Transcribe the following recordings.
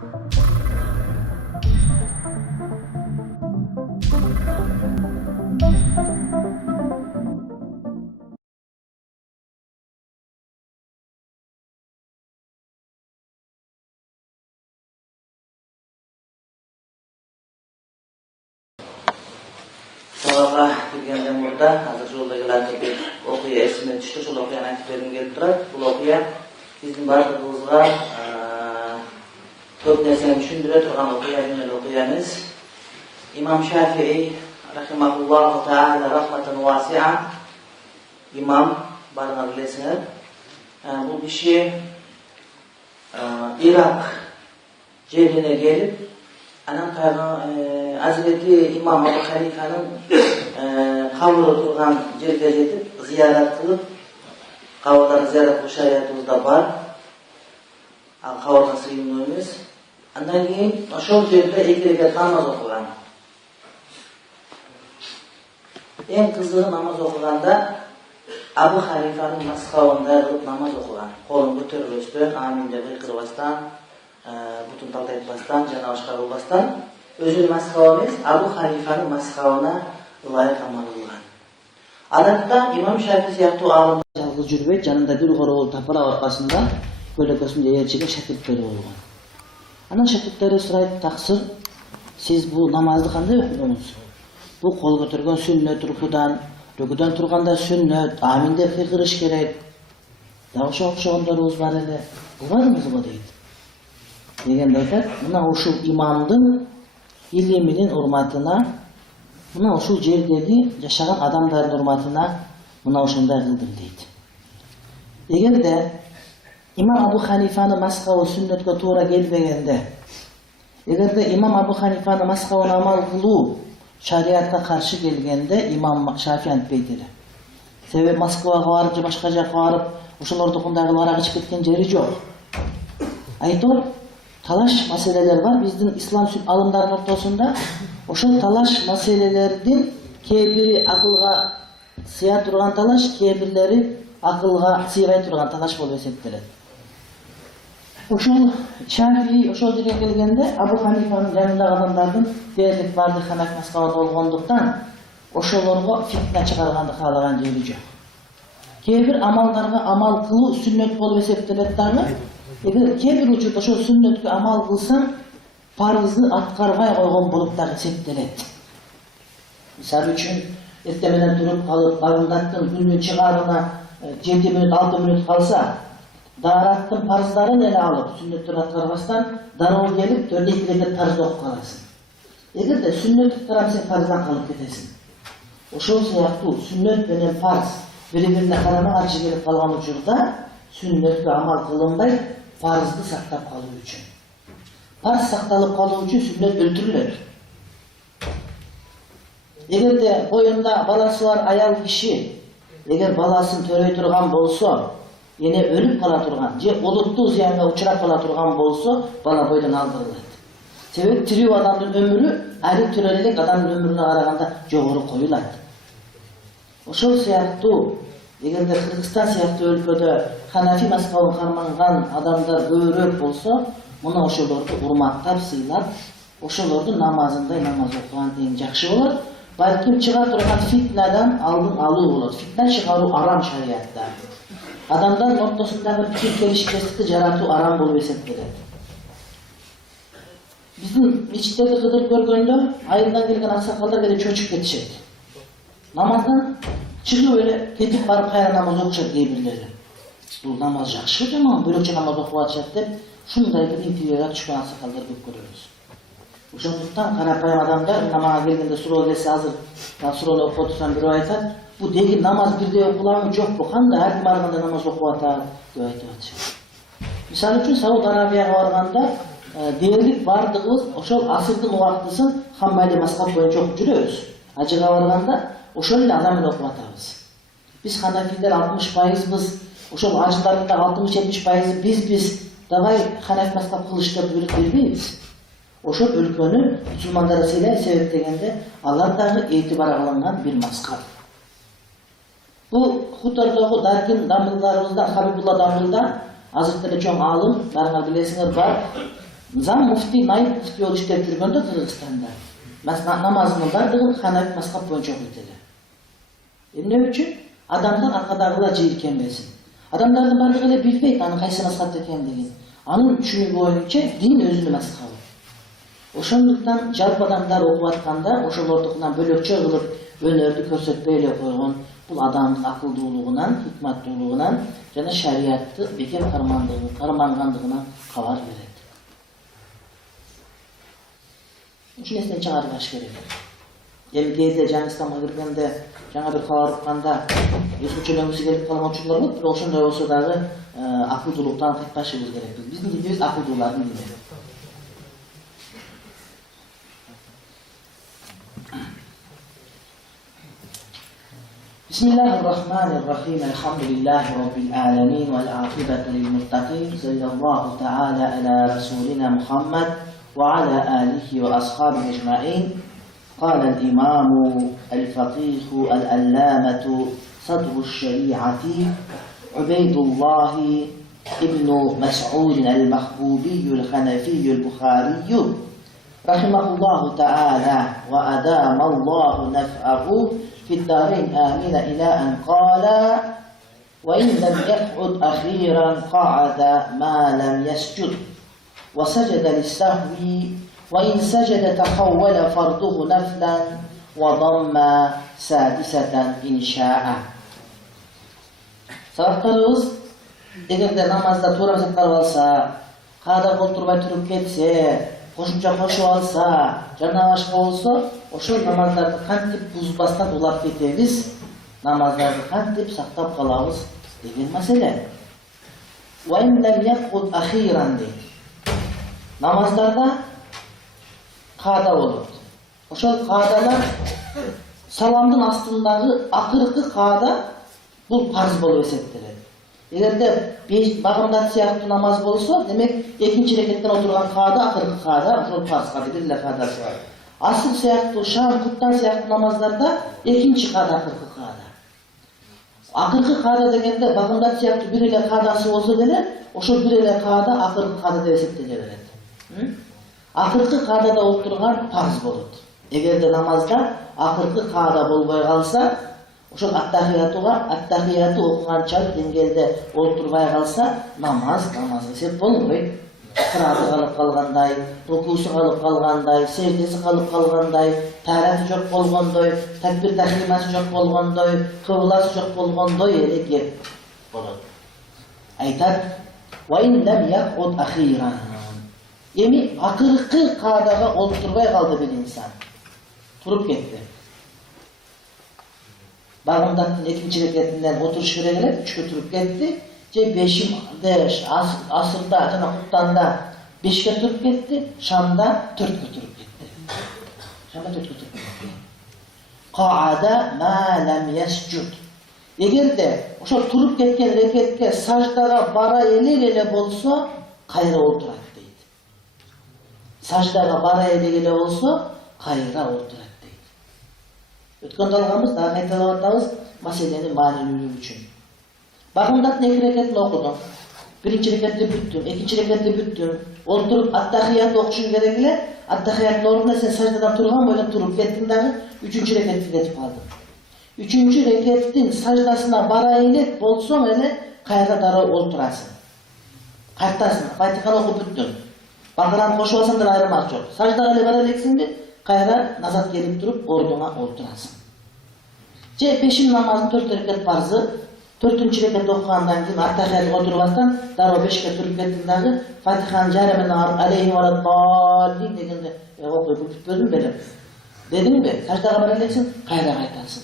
Sabahga kirgenden burada hazır joldagilarga bir okuya esime düştü. Şol okuyani aytып bергim kelip turat. Bul okuya bizdin bardыгыбызга көп нерсени түшүндүрө турган окуя жөнүндө окуябыз. İmam Şafii rahimahullahu taala rahmatan wasi'a imam barına bilesiniz. Bu kişi Irak жерine gelip anan Hazreti İmam Ebu Hanifa'nın kabri turgan жерге жетip ziyaret kılıp kabrını ziyaret kılış hayatımızda var. Kabrına sığınıyoruz. Ondan keyin oşol жерде 2 rekat namaz okugan. En kızığı namaz okuganda Abu Hanifa'nın maskavında kılıp namaz okugan. Kolun götürülüştü, amin dep kırbastan, butun talta etbastan, jana başka kılbastan özünün maskavı emas, Abu Hanifa'nın maskavına layık amal kılgan. Adatta İmam Şafii siyahtуу alım жалгыз жүрбөйт, жанында бир короол тапалак аркасында көлөкөсүндө ээрчиген шакирттери болгон. Анан шакирттери сурайт, таксыр, сиз бул намазды кандай окудуңуз? Бул кол көтөргөн сүннөт рукудан турганда сүннөт, амин деп кырыш керек. Дагы ошо окшогондорубуз бар эле. Булбадыңызбы дейт. Дегенде айтат, мына ушул имамдын илиминин урматына, мына ушул жердеги жашаган адамдардын урматына мына ошондой кылдым дейт. Эгерде имам Абу Ханифанын маскабы сүннөткө туура келбегенде, эгерде имам Абу Ханифанын маскабына амал кылуу шариатка каршы келгенде имам Шафии антпейт эле. Себеби Москвага барып же башка жака барып, ошолордукундагы арак ичип кеткен жери жок. Айтор талаш маселелер бар биздин ислам алымдарынын ортосунда. Ошол талаш маселелердин кээ бири акылга сыя турган талаш, кээ бирлери акылга сыйбай турган талаш болуп эсептелет. Ошол Шафии ошол жерге келгенде Абу Ханифанын жанындагы адамдардын дээрлик бардык ханафи маскабы болгондуктан ошолорго фитна чыгарганды каалаган жери жок. Кээ бир амалдарга амал кылуу сүннөт болуп эсептелет дагы. Эгер кээ бир учурда ошол сүннөткө амал кылсаң, парызды аткарбай койгон болуп дагы эсептелет. Мисалы үчүн эртең менен туруп калып, багындаттын күндүн чыгарына 7 мүнөт, 6 мүнөт калса, дараттын парыздарын эле алып, сүннөттөрдү аткарбастан, дароо келип 4-2 рекат парыз окуп каласың. Эгерде сүннөттү карап сен парыздан калып кетесиң. Ошол сыяктуу сүннөт менен парыз бири-бирине карама-каршы келип калган учурда сүннөткө амал кылынбай, парызды сактап калуу үчүн. Парыз сакталып калуу үчүн сүннөт өлтүрүлөт. Эгерде боюнда баласы бар аял киши, эгер баласын төрөй турган болсо, эне өлүп кала турган, же олуттуу зыянга учурап кала турган болсо, бала бойдон алдырылат. Себеби тирүү адамдын өмүрү ари төрө элек адамдын өмүрүнө караганда жогору коюлат. Ошол сыяктуу эгерде Кыргызстан сыяктуу өлкөдө ханафи маскабын карманган адамдар көбүрөөк болсо, мына ошолорду урматтап, сыйлап, ошолордун намазындай намаз окуган эң жакшы болот. Балким чыга турган фитнадан алдын алуу болот. Фитна чыгаруу арам шариатта. Адамдардын ортосундагы пикир келишпестикти жаратуу арам болуп эсептелет. Биздин мечиттерди кыдырып көргөндө айылдан келген аксакалдар келип чочуп кетишет. Намаздан чыгып эле кетип барып кайра намаз окушат кээ бирлери. Бул намаз жакшы жаман, бөлөкчө намаз окуп атышат деп, ушундай бир интилерге түшкөн аксакалдар көп көрөбүз. Ошондуктан карапайым адамдар намазга келгенде суроо келсе азыр суроону окуп отурсам бирөө айтат, бу деги намаз бирдей окуламы жокпу, кандай ар ким ар кандай намаз окуп атат деп айтып атышат. Мисалы үчүн Сауд Арабияга барганда дээрлик бардыгыбыз ошол асырдын убактысын Хаммали мазхаб боюнча окуп жүрөбүз. Ажыга барганда ошол эле адам менен окуп атабыз. Биз ханафилер 60%, ошол ажылардын да 60-70% биз давай ханафи мазхаб кылыш деп буйрук бербейбиз. Ошол өлкөнү мусулмандар сыйлай себептегенде алар дагы этибар алынган бир мазхаб. Бул хутордогу даркин дамылдарыбыздан Хабибулла Дамылда азыр деле чоң алым, барыңар билесиңер бар. Zam mufti, naib mufti olup işlep жүргөндө Кыргызстанда намазынын бардыгын Ханафи мазхаб боюнча окуйт. Эмне үчүн? Адамдар аркадагыла жийиркенбесин. Адамдардын бардыгы эле билбейт анын кайсы мазхабта экендигин. Анын түшүнүгү боюнча дин өзүнүн мазхабы. Ошондуктан жалпы адамдар окуп атканда ошолордукунан бөлөкчө кылып өнөрдү көрсөтпөй эле койгон. Бул адамдын акылдуулугунан, хикматтуулугунан жана шариятты бекем кармангандыгынан кабар берет. Ушул нерсени чыгарыш керек. Эми кээде жаңы исламга киргенде жаңа бир кабар укканда өзгөчөлөнгүсү келип калган учурлар болот, бирок ошондой болсо дагы акылдуулуктан кайтпашыбыз керек. Биздин динибиз акылдуулардын дини. Bismillahirrahmanirrahim. Elhamdülillahi Rabbil alamin vel akibatu lil muttaqin. Sallallahu ta'ala ala rasulina Muhammad ve ala alihi ve ashabihi ecmaîn. قال الإمام الفقيه العلامة صدر الشريعة عبيد الله ابن مسعود المحبوبي الحنفي البخاري رحمه الله تعالى وأدام الله نفعه في الدارين آمين إلى أن قال وإن لم يقعد أخيرا قعد ما لم يسجد وسجد للسهو وإن سجد تحول فرضه نفلا وضم سادسة إن شاء. Сабактарыбыз эгерде намазда туура сакталып алса, каада колтурбай туруп кетсе, кошумча кошуп алса, жана башка болсо, ошол намаздарды кантип бузбастан улап кетебиз, намаздарды кантип сактап калабыз деген маселе. وإن لم يقعد أخيرا дейт. Намаздарда каада болот. Ошол каадалар саламдын астындагы акыркы каада бул парз болуп эсептелет. Эгерде багымдат сыяктуу намаз болсо, демек экинчи рекеттен отурган каада акыркы каада, ошол парз каада бир эле каадасы бар. Аср сыяктуу, шам, куттан сыяктуу намаздарда экинчи каада акыркы каада. Акыркы каада дегенде багымдат сыяктуу бир эле каадасы болсо деле, ошол бир эле каада акыркы каада деп эсептеле берет. Акыркы каадада отурган парз болот. Эгерде намазда акыркы каада болбой калса, ошол аттахияту окуганчалык деңгээлде отурбай калса, намаз эсеп болбойт. Кырааты калып калгандай, рукусу калып калгандай, сеждеси калып калгандай, таараты жок болгондой, такбир тахримасы жок болгондой, кыбласы жок болгондой эле кеп болот. Айтат: "Ва ин лам яқуд ахиран." Эми акыркы каадага отурбай калды бир инсан. Туруп кетти. Багымдаттын экинчи рекетинен отуруш керек эле, 3-кө туруп кетти. Же 5-де асырда жана куттанда 5-ке туруп кетти, шамда 4-кө туруп кетти. Qaada ma lam yasjud. Эгерде ошол туруп кеткен рекетке саждага бара эле болсо, кайра отурат дейт. Саждага бара эле болсо, кайра отурат дейт. Өткөндө алганбыз, дагы кайталап атабыз маселени маанилүүлүгү үчүн. Багымдаттын 2 рекетин окудум. Биринчи рекетти бүттүм, экинчи рекетти бүттүм. Отуруп аттахият окушум керек эле. Аттахияттын ордуна сен саждадан турган бойдон туруп кеттиң дагы 3-чү рекетти кетип калдың. 3-чү рекеттин саждасына бара элек болсоң эле кайра дароо олтурасың. Кайтасың, Фатиханы окуп бүттүң. Бакараны кошуп алсаң да айырмак жок. Саждага эле бара элексиңби, кайра назат келип туруп ордуңа олтурасың. Же пешин намазынын 4 рекет парзы, 4-чү рекет окугандан кийин аттахиятка отурбастан дароо 5-ке туруп кеттиң дагы Фатиханын жарымын алейхи ва раббалин дегенде окуй бүтпөдүм белем. Дедиңби? Саждага бара элексиң, кайра кайтасың.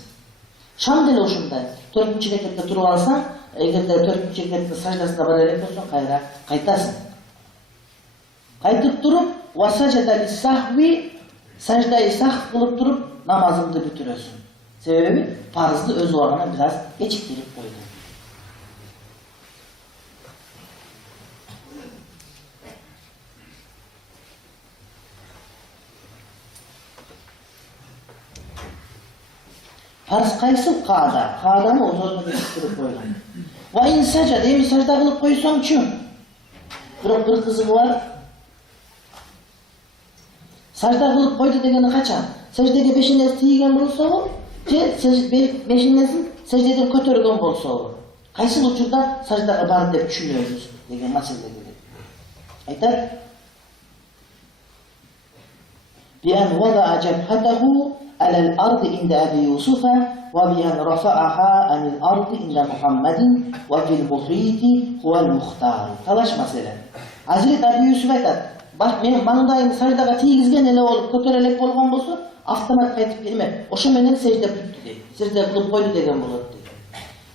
Шам деле ушундай. 4-чү рекетте туруп алсаң, эгерде 4-чү рекеттин саждасына бара элек болсоң, кайра кайтасың. Кайтып туруп, ва сажада лиссахви, сажда-и сахв кылып туруп намазыңды бүтүрөсүң. Себеби парызды өз убагына бир аз кечиктирип койду. Парыз кайсы каада? Кааданы озордун кечиктирип койгон. Ва ин сажада, эми сажда кылып койсоңчу. Бирок бир кызыгы бар. Sajda kılıp koydu degeni kaçan? Secdege beşinesi tiygen bolsa o, beşinesi secdeden kötörgön bolsa o. Kaysı uçurda sajdaga bar dep düşünüyoruz degen mesele gelir. Aytar. بأن وضع جبهته على الأرض عند أبي يوسف وبأن رفعها عن الأرض عند محمد وفي المحيط هو المختار. Talaş mesele. Hazreti Abi Yusuf aytar. Bak benim mangdayım sajdaga tiygizgen ele olup kötörelek bolgan bolsa avtomat qaytip kelme. Oşo menen secde бүтtü deydi. Secde kılıp koydu degen bolot deydi.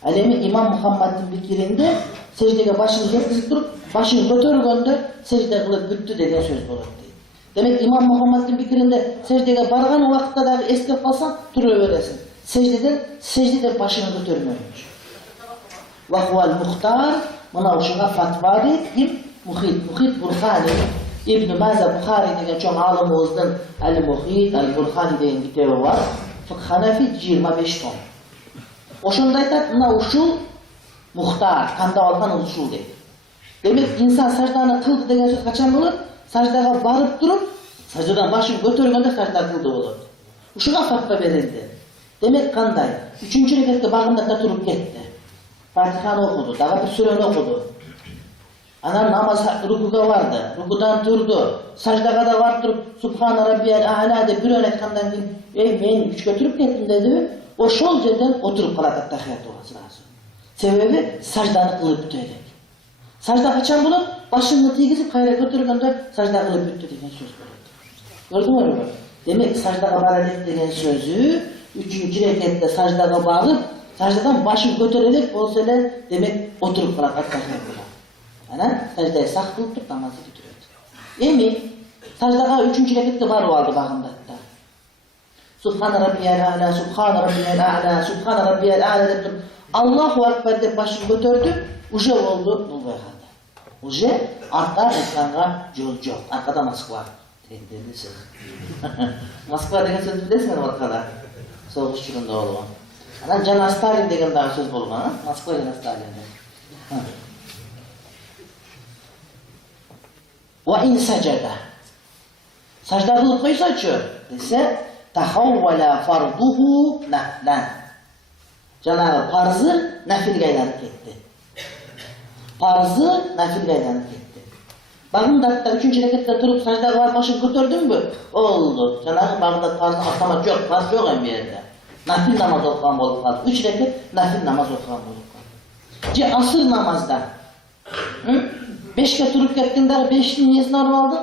Al emi İmam Muhammad'ın bikirinde secdege başını yetkizip durup başını kötörgöndө secde kılıp бүтtü degen söz bolot deydi. Demek İmam Muhammad'ın bikirinde secdege bargan vakitte da eskep kalsan duruveresin. Secdeden başını kötörmüyormuş. Ve huvel muhtar, buna uşuğa fatva deyip Muhit Burhani, İbn-i Maza Bukhari degen çoğun alımımızdan Al-Muhit, Al-Burhani degen kitabı var. Fıkh Hanefi 25 ton. Oşunda aytat, buna uşul muhtar, kanda algan uşul deydi. Demek insan sajdanı kıldı degen söz kaçan olur? Sajdaga barıp durup, sajdadan başını götürgende sajda kıldı olur. Uşuğa fatva verildi. Demek kanday, 3. rekette bağımda da durup gitti. Fatiha'nı okudu, daha bir süreni okudu. Anam namaz rukuga vardı, rukudan durdu, sajdaga da var durup, Subhane Rabbiyel A'la de bir örnekkandan men üç götürüp kettim dedi. O şol yerden oturup kalakat tahiyat olması lazım. Sebebi sajdanı kılıp bütü edek. Sajda kaçan bulup, başını tiygizip kayra götürgende sajda kılıp bütü degen söz böyle. Gördün mü? Demek sajdaga baralet degen sözü, 3. rekette sajdaga bağıp, sajdadan başını götürerek olsaydı demek oturup kalakat tahiyat olması. Ana sajdayı sağ kılıp namazı bitiriyordu. Emi sajdaga 3. rekette var oldu bağımda. Subhane Rabbiyel A'la, Subhane Rabbiyel A'la, Subhane Rabbiyel A'la deyip Allahu Ekber deyip başını götürdü, uje oldu, bulduğu kaldı. Uje, arka ekranga yol yok. Arkada Moskva. Dedi söz. Moskva degen söz bilesiniz mi arkada? Soğuş çüründe olma. Ana Can Stalin degen daha söz bulma. Moskva Can Stalin'de. Ve in secada. Sajda kılıp koysa çö dese tahavvala farduhu naflan. Cenab-ı farzı nafilge aylanıp gitti. Farzı nafilge aylanıp gitti. Bağımdatta 3. rekette durup sajda var başını götürdün mü? Oldu. Cenab-ı Bağımdat farzı atlamak yok. Farz yok en bir yerde. Nafil namaz okuyan bolup kaldı. 3 reket nafil namaz okuyan bolup kaldı. Asır namazda 5'ke durup kettiğinde 5'in niyesini arı aldın,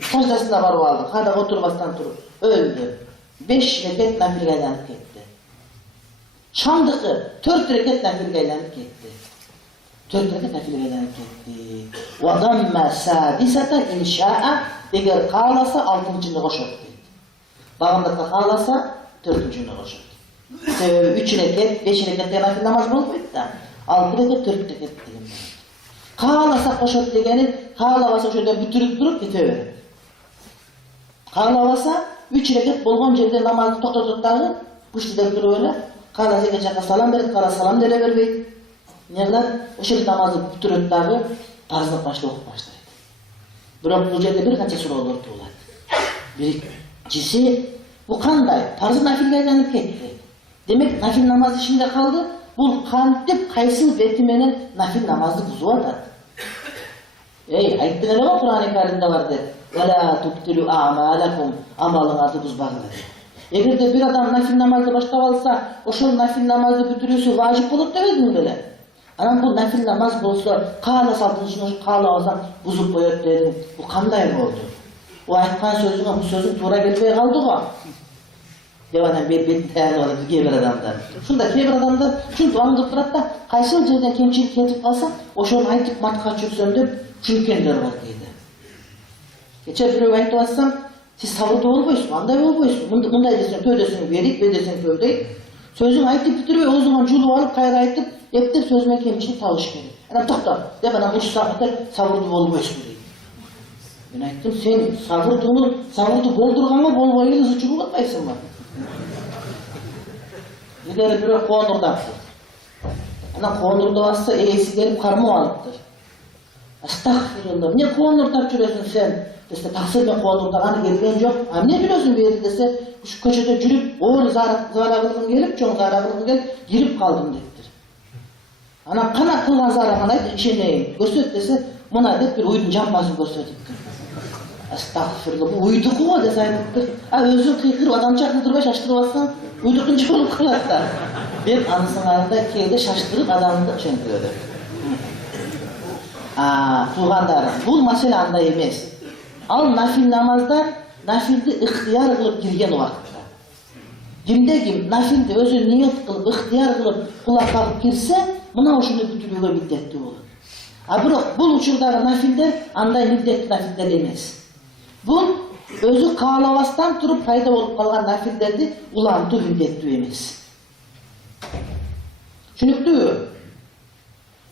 sajdasında varı aldın, hadi oturmasından durup, öldü. 5 reket nafil aylanıp gitti. Şamdıkı 4 reket nafil aylanıp gitti. 4 reket nafil aylanıp gitti. وَضَمَّ سَادِسَةً اِنْشَاءَ eğer kalasa 6. koşup gitti. Bağımlıkta kalasa 4. koşup. Sebebi 3 reket, 5 reket nafil namaz bulup gitti. 6 reket, 4 reket dedim. Kalasa koşup degeni, kalavasa şöyle bütürüp durup bitiverir. Kalavasa 3 reket bolgan yerde namazı to'xtatadi, puştida durup öyle. Kalasa geçe salam berip, kala salam dere berbeydi. Neler? O'sha namazı bütürüp dağı farzlık başta okup başlaydı. Biroq bu yerde bir qancha so'rovlar tug'iladi. Birincisi, bu qanday? Farzı nafilga aylanib ketdi. Demek nafil namaz içinde kaldı. Bu kantip qaysi beti menen nafil namazı buzup atadi. Aytdın ele Kur'an-ı Kerim'de var der. وَلَا تُبْتِلُوا أَعْمَالَكُمْ Amalыңарды buzbağın dedi. Eğer de bir adam nafil namazı baştab alsa, oşol nafil namazı bütürüsü vacip bulup demedin böyle. Anam bu nafil namaz bolsa, kala saltınışını kala alsam buzup koyup dedim. Bu kanday oldu? O aytkan sözüne bu sözün tura gelmeye kaldı o. Devadan bir tayarı var bir adamdan. Şunda bir adamdan çünkü anladık durat da kaysıl yerden kemçilik ketip kalsa, oşol aytıp matka çürsem de çürükenler var deydi. Geçer bir ayet olsam, siz savurda olmayısın, anday olmayısın. Bunda edesin, tövdesini verik, ödesin tövdeyik. Sözün aytıp bitiriyor, o zaman culu alıp kayra aytıp, hep sözüme kemçilik tavuş gelir. Yani tohta, de bana bu sahitte savurda olmayısın deydi. Ben ayttım, sen savurdu boldurğanma bolbayını zıçı bulatmaysın mı? İleri bir konurdaptır. Ana konurda varsa eğesi gelip karma alıptır. Astagfirullah. Ne koğunurtap жүрөсүң sen? Dese taksir ben koğunurtagany gelgen jok. A ne жүрөсүң beri dese, şu köşede жүрüp, oğul zaragılgın gelip, çoğun zaragılgın gelip, girip kaldım deptir. Ana kana kılgan zaragın ayt, işeneyin. Görsöt dese, muna dep bir uydun jampaсын görsötüptür. Astagfirullah, bu uyduku o dese aytıptır. A özün kıykırıp adam çakındırmay şaştırıp atsan, uydukun olup kılatta. Ben anısın arında keyde şaştırıp adamını çöntürödüm. Tuğandarım, bu mesele anda emes. Al nafil namazdan, nafildi ihtiyar kılıp girgen vakıtta. Kimde kim nafildi özü niyet kılıp, ihtiyar kılıp, kulak kalıp girse, buna hoşunu bütülüğe middetli olur. Biroq, bu uçurdağı nafilder, anday middetli nafilder emes. Bu, özü kağlavastan turup payda olup kalgan nafilderdi, ulantı middetli emes. Şunuktu.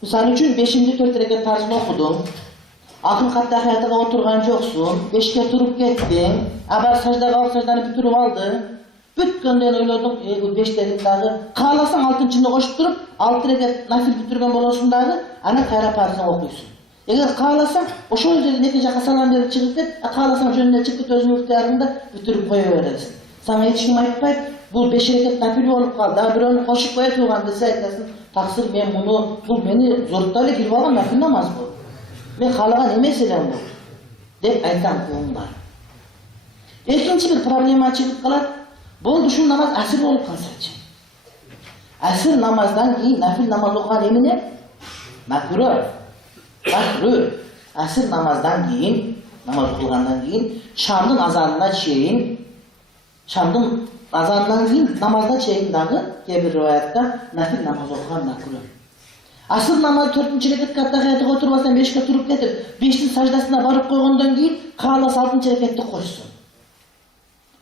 Misal üçün 5-nji 4 rekat farzını okudun, akıl katta hayatıga oturgan joksun, 5'ke turup kettin, abar sajda kalıp sajdany bütürüp aldı, bütkönden oyladın, bu 5 dedik dağı, kağlasan 6-nçını koşup turup, 6 rekat nafil bütürgen bolosun dağı, ana kayra farzını okuysun. Eğer kağlasan, oşo üzeri neke jaka salam berip çıkıp ket, kağlasan jönüne çıkıp özünün ihtiyarında bütürüp koya veresin. Sana hiç kim aytpayt, bu 5 rekat nafil olup kaldı, bir onu koşup koya tuğgan dese aytasın, taksir ben bunu, bu beni zortlarla girip algan nafil namaz bu. Ben halagan emes elem bu. Dep aytam koğunlar. Ekinci bir problema çıkıp kalat, boldu şu namaz asir olup kalsaçı. Asir namazdan keyin nafil namaz okugan emine makruh. Makruh. Asir namazdan keyin, namaz okulgandan keyin, şamdın azanına çeyin, şamdın azandan keyin namazda çeyin dağı, bir rivayatta nafil namaz okugan makruh. Asır namazı 4-nji rekat katta hayatıga oturmasdan 5'ke turup ketip, 5'tin sajdasına barıp koygondan keyin kağlas 6-nji rekatty koşsun.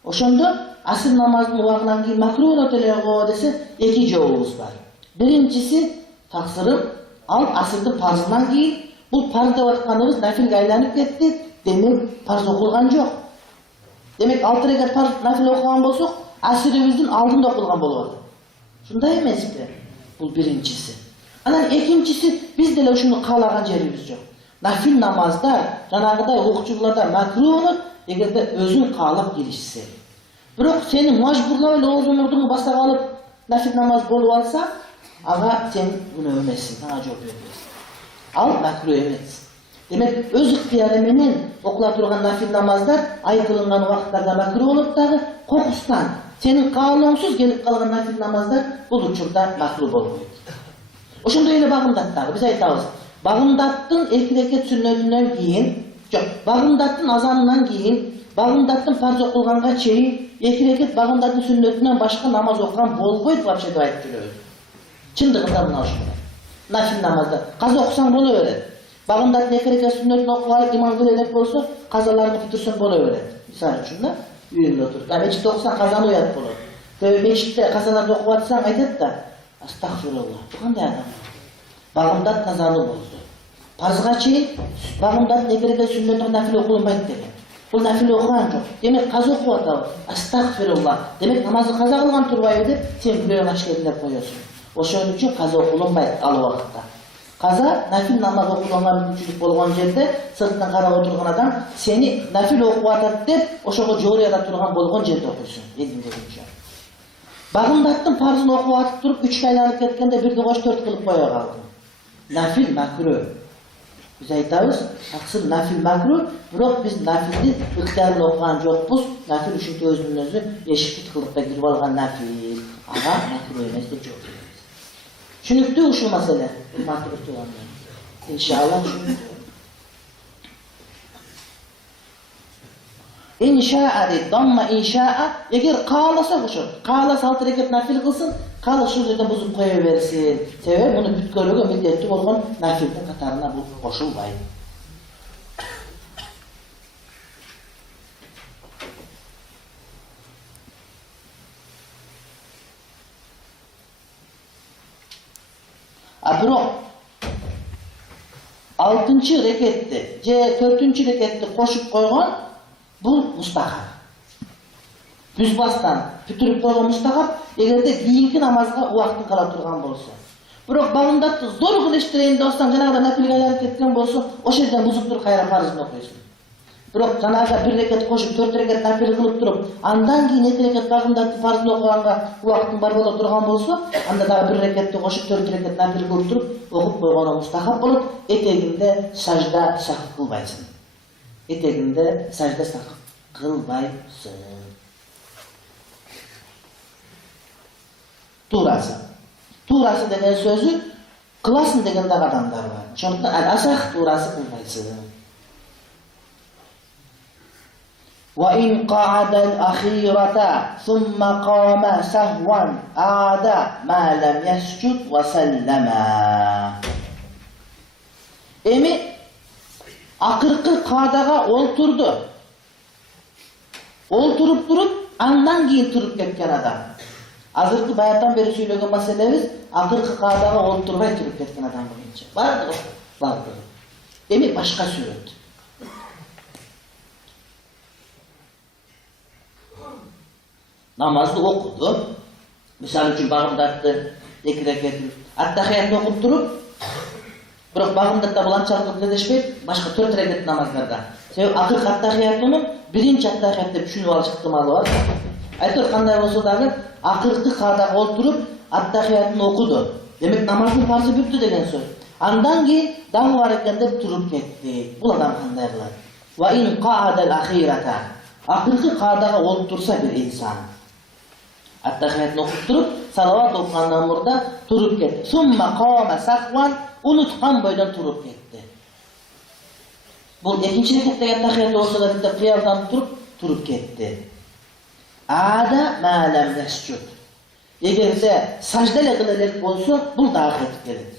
Oşonda asır namazının uwagынан keyin makruh bolot elego dese, 2 jobumuz var. Birinchisi, taksirim, al asırdı farzından keyin, bu farz dep atkanыбыз nafilge aylanyp ketti, demek farz okulgan jok. Demek 6 rekat farz nafil okugan bolsok, asirimizdin aldında okulgan bolot. Şunday emespi? Bu birinchisi. Anan ikincisi, biz dele şunu kalagan jerimiz jok. Nafil namazda, janagıday okçularda makruh olur, egerde özün kalap girişse. Biroq seni majburlap ele oz umurduңu basta kalıp nafil namaz bolup alsa, aga sen bunu ömesin, sana job bermesin. Al makruh emes. Demek öz ihtiyarı menen okula turgan nafil namazlar ay kılıngan vakitlarda makruh olup dağı kokustan senin kaalooңсуз gelip kalgan nafil namazlar bul uçurda makruh bolmuyor. Oşunda öyle bagımdattı. Biz aytабыз. Bagımdattın 2 rekat sünnetinden keyin, bagımdattın azanından keyin, bagımdattın farz okulganga çeyin, 2 rekat bagımdattın sünnetinden başka namaz okugan bolboyt вообще деп aytып жүрөбүz. Çındığında mına oşunda. Nafil namazda. Kaza okusan boluveret. Bagımdattın 2 rekat sünnetini okup imam bilerek bolsa, kazalarını bitirsen boluveret. Misal üçün da, uyumda otur. Meçitte okusan kazanı uyat bolur. Meçitte kazalarda okup atsan aytat da, astagfirullah. Bu qanday adam? Bagımdat nazarlı oldu. Farzga çeyin, bagımdat nekerege sünnetin nafil okulunbaydı degen. Bu nafil okugan jok. Demek kaza okup atabı. Astagfirullah. Demek namazı kaza kılgan turbay edip, sen güleyen aşkediler koyuyorsun. Oşun üçün kaza okulunbaydı alı vakitta. Kaza, nafil namaz okulungan mümkünçülük bolgan jerde, sırttan kara oturgan adam, seni nafil okup atat dep, oşoğu joriyada turgan bolgan jerde okuysun. Edin degunca. Bagımdattın farzını okup atıp durup 3 aylanıp ketkende birdi koş 4 kılıp koya kaldı. Nafil makruh. Biz aytабыз, taksir nafil makruh, biroq biz nafilni ihtiyarlı okugan jokpuz. Nafil üçün özünün özü eşik kılıp da girip algan nafil. Aga makruh emes dep jok. Şünüktü uşul mesele. Makruh tuğanlar. İnşallah şünüktü. İnşa'a deyip, damma inşa'a, eğer kağlasa kuşur, kağlasa 6 rekat nafil kılsın, kağla şu yerden buzup koya versin. Sebep bunu bütkörüge middetli olgan nafilden katarına bu koşulmayın. Biroq 6-nji rekatty, je 4-nji rekatty koşup koygan bu mustahab. Düzbastan bütürüp koygan mustahab, egerde kийинки namazga uwakty kala turgan bolsa. Bırak bağımdatты zor kıl iştireyin de olsan janaga nafilge aylanıp ketken bolsa, o şerden buzup turup kayra farzını okuysun. Bırak janaga bir reket koşup 4 reket nafil kılıp turup, andan keyin 2 reket bağımdatты farzını okuganga uwaktyň bar bola turgan bolsa, anda da 1 reketти koşup 4 reket nafil kılıp turup, okup koygana mustahap bolup, eteginde sajda sakıp kılbaysın. Eteginde sajda sakıp kılbaysın. Tuğrası degen sözü kılasın degen de adamlar var. Şondan al-asah tuğrası kılbaysın. وَاِنْ قَعَدَ الْأَخِيرَةَ ثُمَّ قَامَ سَهْوًا عَادَ مَا لَمْ يَسْجُدْ وَسَلَّمَا. Emi akırkı kadaga olturdu. Olturup durup andan keyin turup ketken adam. Azırkı bayattan beri söylegen meselemiz akırkı kadaga olturbay turup ketken adam boyunca. Vardı. Emi başka süret. Namazı okudu. Misal üçün bağımdattı, 2 reket. Attahiyatını okup durup, bırak bağımdatta bulançalıklı bileşmeyip, başka 4 reket namazlarda. Sebep akırk attahiyatının birinci attahiyatta düşünüp alıp çıktımalı var. Aytır kanday olsa dahi, akırkı kadaga olturup, attahiyatını okudu. Demek namazın farzı büttü degen söz. Andan ki, dağı var ekende turup gitti. Bu adam kandaylar. وَاِنْ قَعَدَ الْأَخِيرَةَ. Akırkı kadaga oltursa bir insan. Attahiyatını okup durup, salavat okugandan burada turup ketdi. Summa qama sahwan, unutkan boydan turup ketdi. Bu ikinci reketdeki attahiyat olsa da bitte qiyamdan turup ketdi. Ada ma lam yasjud. Egerse sajda kılarak bolsa, bul dağı qaytıp keledi.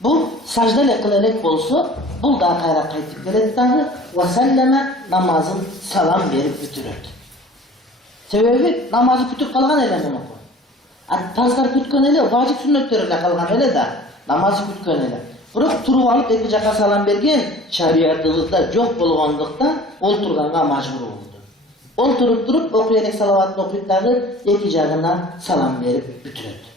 Bu sajda kılarak bolsa, bul dağı kayra qaytıp keledi dağı ve sallama namazın salam verip bitiredi. Sebebi namazı kütüp kalgan ele bunu koy. Tazlar kütken ele, vacip sünnetlerine kalgan ele da namazı kütken ele. Bırak turup alıp 2 jaka salam bergen şariatımızda çok bolgandyktan olturganga majbur oldu. Olturup durup okuyarak salavatını okuyup dağı 2 jagına salam berip bitiredi.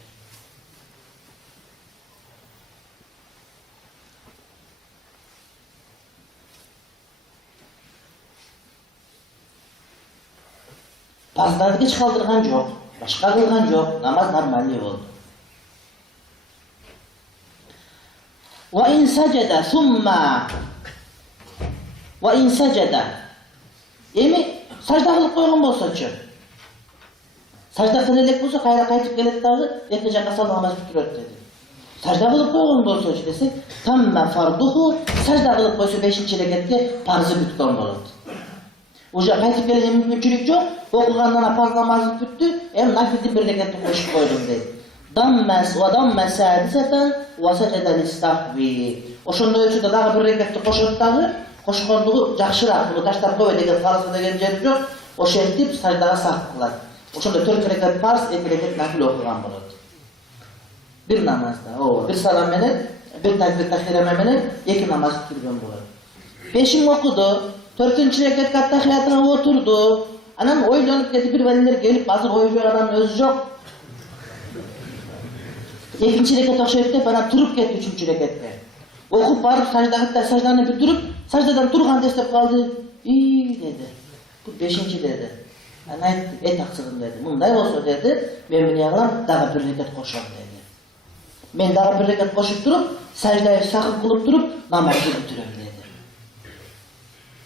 Farzlarını geç kaldırgan yok, başka kılgan yok, namaz normalliği oldu. وَاِنْ سَجَدَ ثُمَّا وَاِنْ سَجَدَ. Emi sajda kılıp koygan bolsa çö. Sajda kılelek bolsa kayra kaytıp gelet dağı 2 jaka salam namaz bitiröt dedi. Sajda kılıp koygan bolsa çö desek, tamme farduhu, sajda kılıp koysa 5. reketke farzı bütken bolot. Oja kaytıp gelene mümkünçülük yok. Okugandan farz namazı büttü. Hem nafildi 1 reketini koşup koydum dedi. Damme sadiseten ve secede listahvi. Oşonda ölçüde dağı 1 reketini koşup dağı, koşukonduğu jakşırak, bunu taştap koy degen farsı degen jeri yok. O şertip sajdaga sak kılar. Oşonda 4 reket farz, 2 reket nafil okugan bolot. Bir namazda, bir salam menen, bir takbir tahireme menen, 2 namaz bitirgen bolot. 5'in okudu. 4. reket attahiyatına oturdu. Anan oylanıp dedi, bir veliler gelip hazır oyuncak adamın özü yok. 2. reket okşayıp bana turup gitti 3. rekette. Okup varıp sajdanı bitirip, sajdadan turgan destep kaldı. İyi dedi. Bu 5. dedi. Ana et aksırım dedi. Bunday olsa dedi, ben beni yağlam daha 1 reket koşam dedi. Ben daha 1 reket koşup durup, sajdayı sakıp kılıp durup, namazı bitiriyorum dedi.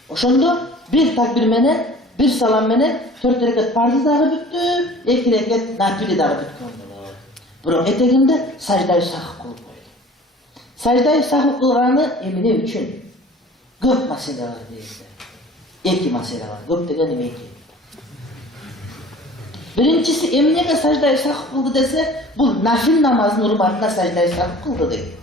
Oşonda bir takbir mene, bir salam mene, 4 reket farzı dağı büttü, 2 reket nafili dağı bütkön bolot. Bırak eteginde sajdayı sakıp kılıp koydu. Sajdayı sakıp kılganı emine üçün köp mesele var deyildi. 2 mesele var. Köp degen eme 2. Birincisi eminege sajdayı sakıp kıldı dese, bu nafil namazın hurmatına sajdayı sakıp kıldı deydi.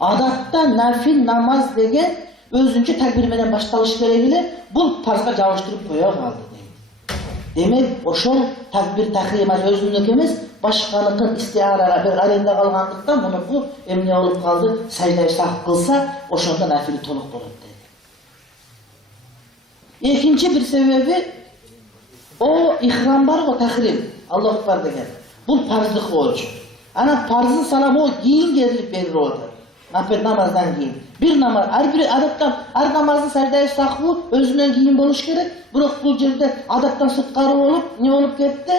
Adatta nafil namaz degen özünce takbir menen baştalış geregile, bu farzga jabıştırıp koya kaldı deydi. Demek oşol takbir tahrimat özündeki emas, başkanıkın istiharara bir alende kalgandyktan bunu bu emne olup kaldı, sajdayı sakıp kılsa oşonda nafili toluk bolot dedi. İkinci bir sebebi o ihram var o tahrim, Allah akbar degen. Bu farzlık bolçu. Ana parzın salam o giyin gerilip verir orada. Nafile namazdan giyin. Bir namaz, her namazın secdeye saklı özünden giyin boluş gerek. Bırak bu yerde adaptan sırtkarı olup ne olup gitti?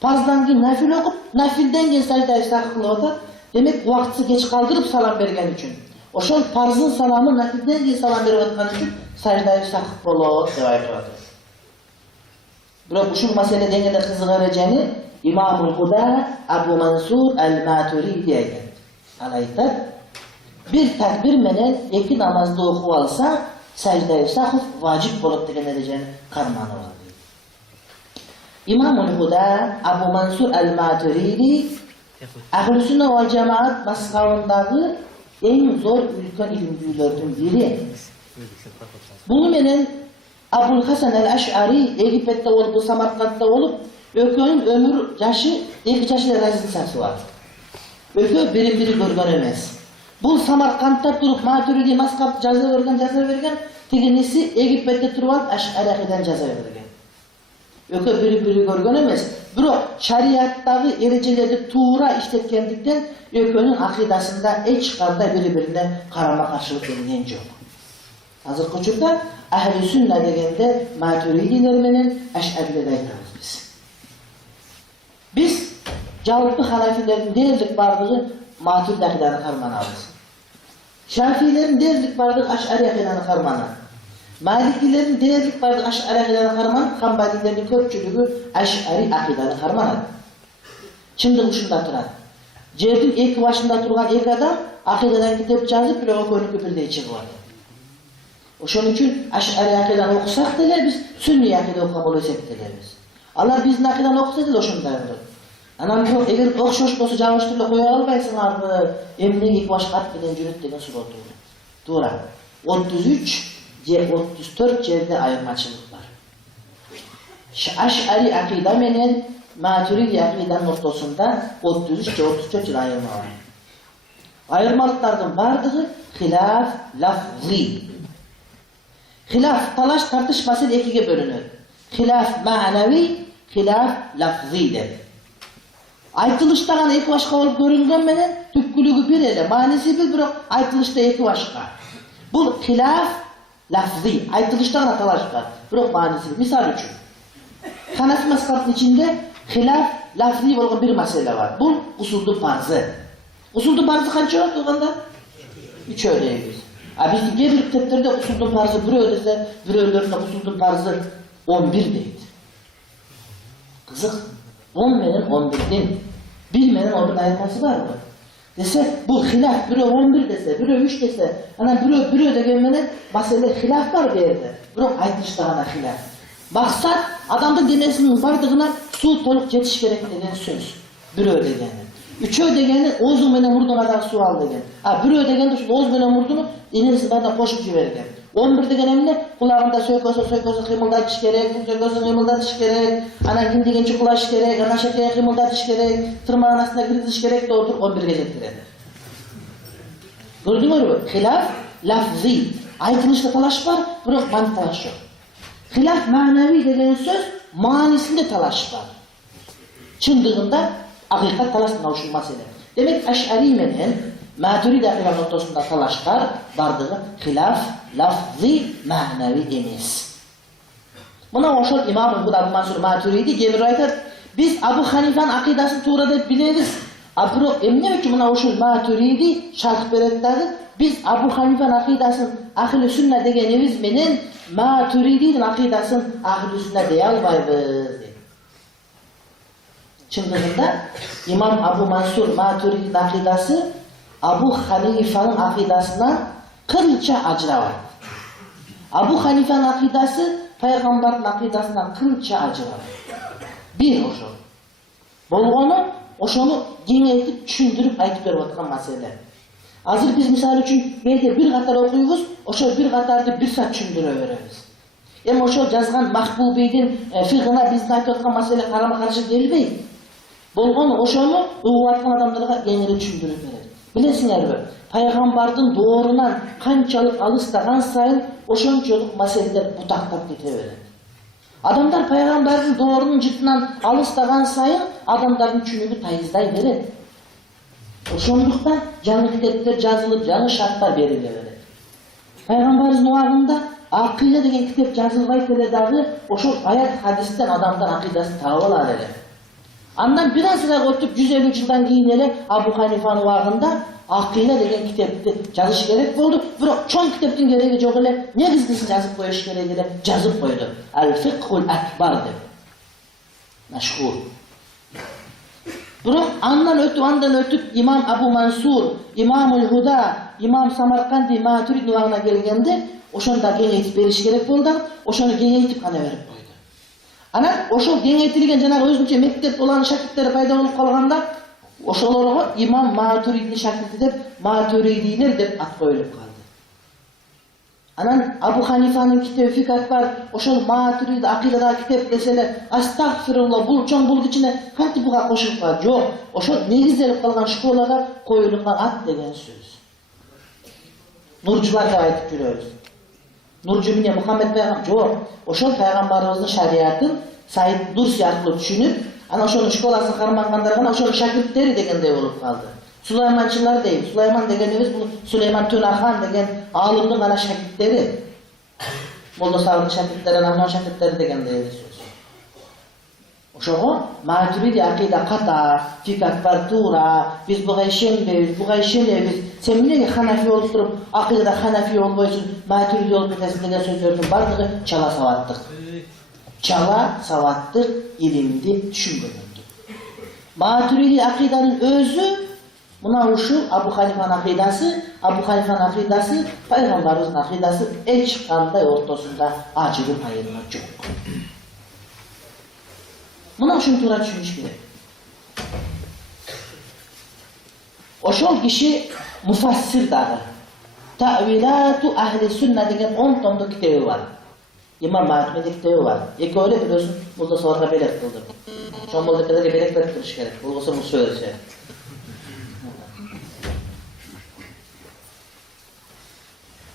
Parzdan giyin nafil okup, nafilden giyin secdeye saklı otur. Demek vaktisi geç kaldırıp salam bergen için. Oşol parzın salamı nafilden giyin salam berip atkan için secdeye saklı bolup dep aytıyordu. Bırak bu şu mesele dengede kızıgaracağını İmam-ül Huda Abu Mansur el-Maturidi aytadi. Alaytar bir takbir menen iki namazda okup alsa secde-i sahv vacip bolup degen derejeni karmanı var. İmam-ül Huda Abu Mansur el-Maturidi Ahl-i Sünnet vel Cemaat mazhabındagi en zor ulkan ilimcilerden biri. Bunu menen Abul Hasan el-Ash'ari Egipet'te olup, Samarkand'da olup, ökönün ömür yaşı 2 yaşıyla razılsası var. Ökö biri görgen emez. Bu Samarkand'da durup Maturidi mazhab jaza vergen, teginisi Egipet'te turup alıp Ash'ari akiden jaza vergen. Ökö biri görgen emez. Biro şariattagi erejelerdi tuğra işletkendikten ökönün akidasında hiç karda biri-birine karama karşılık gelgen yok. Hazırkı uçurda Ahl-i Sünnet degende Maturidiler menen Ash'ariler aytamiz biz. Biz jalpy Hanafilerin derlik bardygy Maturidi akidany karmanabız. Şafiilerin derlik bardygy Ash'ari akidany karmanabız. Malikilerin derlik bardygy Ash'ari akidany karmanabız. Hambalilerin köpçülügü Ash'ari akidany karmanabız. Çymdyk uşunda turadi. Jerdin eki başında turgan iki adam akidadan kitap жазып bir okuyup birde çıkıp. Oşun için Ash'ari akidan okusak deler biz, Sünni akida okumak olursak deler biz. Allah bizin akidan okusa deler oşundaydı. Anam yok, eğer okşoş bolsa jabıştırıp koya albaysın ardı, emnek iki baş kat bilen jürüt degen sur oturdu. Doğru. 33 je 34 jerde ayırmaçılık var. Ash'ari akida menen Maturidi akidanın ortasında 33 je 34 yıl ayırma var. Ayırmalıklardan bardığı hilaf lafzi. Hilaf, talaş tartışması ikiye bölünür. Hilaf ma'navi, hilaf lafzidir. Aytılıştan iki başka olup görüngen menen tüpkülügü bir ele, manisi bir bırak aytılışta iki başka. Bu hilaf lafzi, aytılıştan talaş var. Bırak manisi bir. Misal üçün. Hanafi mazhabının içinde hilaf lafzi olan bir mesele var. Bu usuldu farzı. Usuldu farzı kaç olur tuğanda? 3 öğreyiz. Bizim bir kitaplarda usuldun farzı bir ödese, bir öğlerinde usuldun farzı 11 deydi. Kızık, 10 menen 11'den, 1 menen 11'den ayırması var mı? Dese, bu hilaf, biri 11 dese, biri 3 dese, biri ödegen menen, mesele hilaf var bir yerde. Biri aytmışlarına hilaf. Maksat, adamın denesinin bardığına su toluk yetiş gerek degen söz. Biri ödegeni. 3 ödegeni oğuzun menen vurdun adam su al degen. Bir ödegeni de oğuz menen vurdunu inerisi bana koşup jibergen. 11 degen emine kulağında söykөsө kıymıldatış gerek, söykөsө kıymıldatış gerek, ana kim degençe kulaş gerek, ana şekeye kıymıldatış gerek, tırmağın aslında girdiş gerek de otur 11'e jettiredi. Gördüңөр mü? Hilaf lafzi. Aytılışta talaş var, bırak mani talaş yok. Hilaf manavi degen söz manisinde talaş var. Çındığında hakikat talaşına uşul mesele. Demek Ash'ari menen Maturidi akidanın ortasında talaşlar bardığı hilaf, lafzi, ma'navi emes. Buna oşul İmam-ı Huda Abu Mansur Maturidi gelir aytar. Biz Abu Hanifa'nın akidasını tuğra dep biliriz. Bırak emne ki buna oşul Maturidi şarkı beretleri. Biz Abu Hanifa'nın akidasını Ahl-i Sünnet degenimiz menen Maturidi'nin akidasını Ahl-i Sünnet diye albayız. Çındığında İmam Abu Mansur Maturidi'nin akidası Abu Hanifa'nın akidasından kılça acıra var. Abu Hanifa'nın akidası Peygamber'in akidasından kılça acıra var. Bir oşu. Bolğonu oşunu geneltip düşündürüp aytıp verip atkan mesele. Hazır biz misal üçün bir katar okuyubuz, oşu bir katardı bir saat düşündüre veririz. Hem oşu yazgan Mahbubi'nin fiqhına bizden aytıp atkan mesele karama karşı gelmeydi. Bolğonu oşunu uğvatkan adamlara genelip düşündürüp verir. Bilesinger mi? Peygamber'in doğrunan kançalık alыстаған sayın oşonçoluk meseleler butaktap getireverir. Adamlar Peygamber'in doğrunun cıtından alыстаған sayın adamların çünübü tayızday verir. Ошондуктан жаңы китептер жазылып, жаңы шарттар бериле берет. Пайгамбарыбыздын убагында акыйда деген китеп жазылбайт эле дагы, ошол аят хадистен адамдар акыйдасын таап алат эле. Андан бир аз эле өтүп 150 жылдан кийин эле Абу Ханифанын убагында акыйда деген китепти жазыш керек болду. Бирок чоң китептин кереги жок эле, негизгисин жазып коюш керек эле, жазып койду. Ал-Фикхул Акбар деп. Машхур. Бирок андан өтүп имам Абу Мансур, имамул Худа, имам Самарканди, Матурид убагына келгенде ошондо кеңейтип бериш керек болду. Ошону кеңейтип гана берип койду. Анан ошол кеңейтилген жанагы өзүнчө мектеп улан шакирттери пайда болуп калганда, ошолорго имам Матуриддин шакирти деп Матуридилер деп ат коюлуп калды. Анан Абу Ханифанын китеби Фик Акбар, ошол Матурид акыйдадагы китеп деселе, астагфирулла, бул чоң бул кичине кантип буга кошулуп калды? Жок, ошол негизделип калган школага коюлган ат деген сөз. Нурчулар деп айтып жүрөбүз. Нурчу эмне Мухаммед пайгамбар? Жок, ошол пайгамбарыбыздын шариатын Саид Нурси аркылуу түшүнүп, ана ошонун школасын кармангандар гана ошонун шакирттери дегендей болуп калды. Сулайманчылар дейт. Сулайман дегенибиз бул Сулейман Тунахан деген алымдын гана шакирттери. Молда Сабырдын шакирттери, Нахман шакирттери дегендей сөз. Ошого Матуриди акыйда ката, Фик Акбар туура, биз буга ишенбейбиз, буга ишенебиз. Сен эмнеге Ханафи болуп туруп, акыйда Ханафи болбойсуң, Матуриди болуп кетесиң деген сөздөрдүн бардыгы чала сабаттык. Чала сабаттык, илимди түшүнгөнүндүр. Матуриди акыйданын өзү мына ушул Абу Ханифанын акыйдасы, пайгамбарыбыздын акыйдасы эч кандай ортосунда ажырым айырма жок. Мына ушуну туура түшүнүш керек. Ошол киши муфассир дагы. Ta'wilatu ahli sunna деген 10 томдук китеби бар. Имам Матуриддин китеби бар. Экөө эле бирөөсүн Молда Сабырга белек кылдым. Чоң молдакелерге белек берип туруш керек. Болбосо бул сөзсө.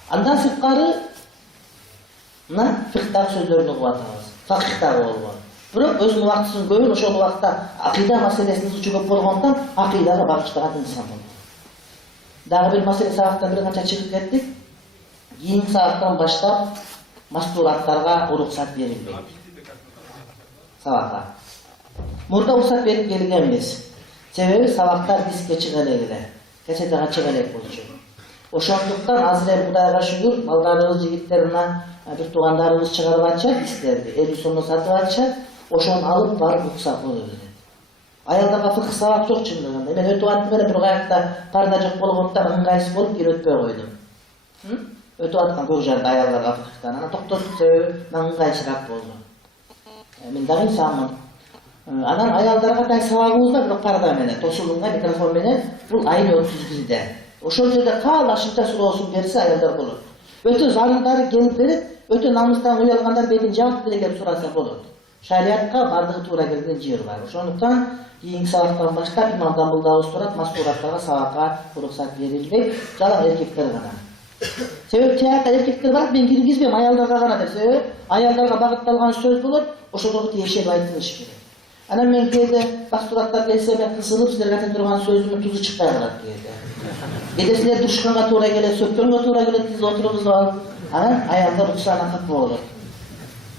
Андан сырткары мына фикhtагы сөздөрүн угуп атабыз. Факыhtагы болгон. Бирок өзүнүн убактысын көбүн ошол убакта акыйда маселесин учу көп болгондон акыйдага багыштаган инсан болду. Дагы бир маселе сабактан бир канча чыгып кеттик. Кийинки сабактан баштап мастураттарга уруксат берилбейт. Сабакка. Мурда уруксат берип келгенбиз. Себеби сабактар дискке чыга эле, кассетага чыга элек болчу. Ошондуктан азыр эми Кудайга шүгүр, балдарыбыз, жигиттер мына бир туугандарыбыз чыгарып атышат дисктерди, 50 сомдо сатып атышат, ошону алып барып укса болот эле. Аялдарга фикх сабак жок чындыгында. Мен өтүп аттым эле бир аякта парда жок болгондуктан ыңгайсыз болуп кирип өтпөй койдум. Өтүп аткан көк жарда аялдарга фикхтан. Ана токтотуп себеби мен ыңгайсызраак болду. Мен дагы инсанмын. Анан аялдарга да сабагыбыз да бирок парда менен, тосулунга микрофон менен бул айны 31-де. Ошол жерде каалашынча суроосун берсе аялдар болот. Өтө зарылдары келип берет, өтө намыстан уялгандар бетин жаап деле келип сураса болот. Шариатка бардыгы туура келген жер бар. Ошондуктан кийинки сабактан баштап имамдан булдабыз турат, мастураттарга сабакка уруксат берилбейт, жалаң эркектер гана. Себеби тиякта эркектер бар, мен киргизбейм, аялдарга гана деп. Себеби аялдарга багытталган сөз болот, ошолорго тиешелүү айтылыш керек. Анан мен кээде мастураттар келсе, мен кысылып силерге айта турган сөзүмдүн тузу чыкпай калат кээде. Кээде силер душканга туура келет, сөккөнгө туура келет, биз отурубуз алып, анан аялдар уксана кат болот.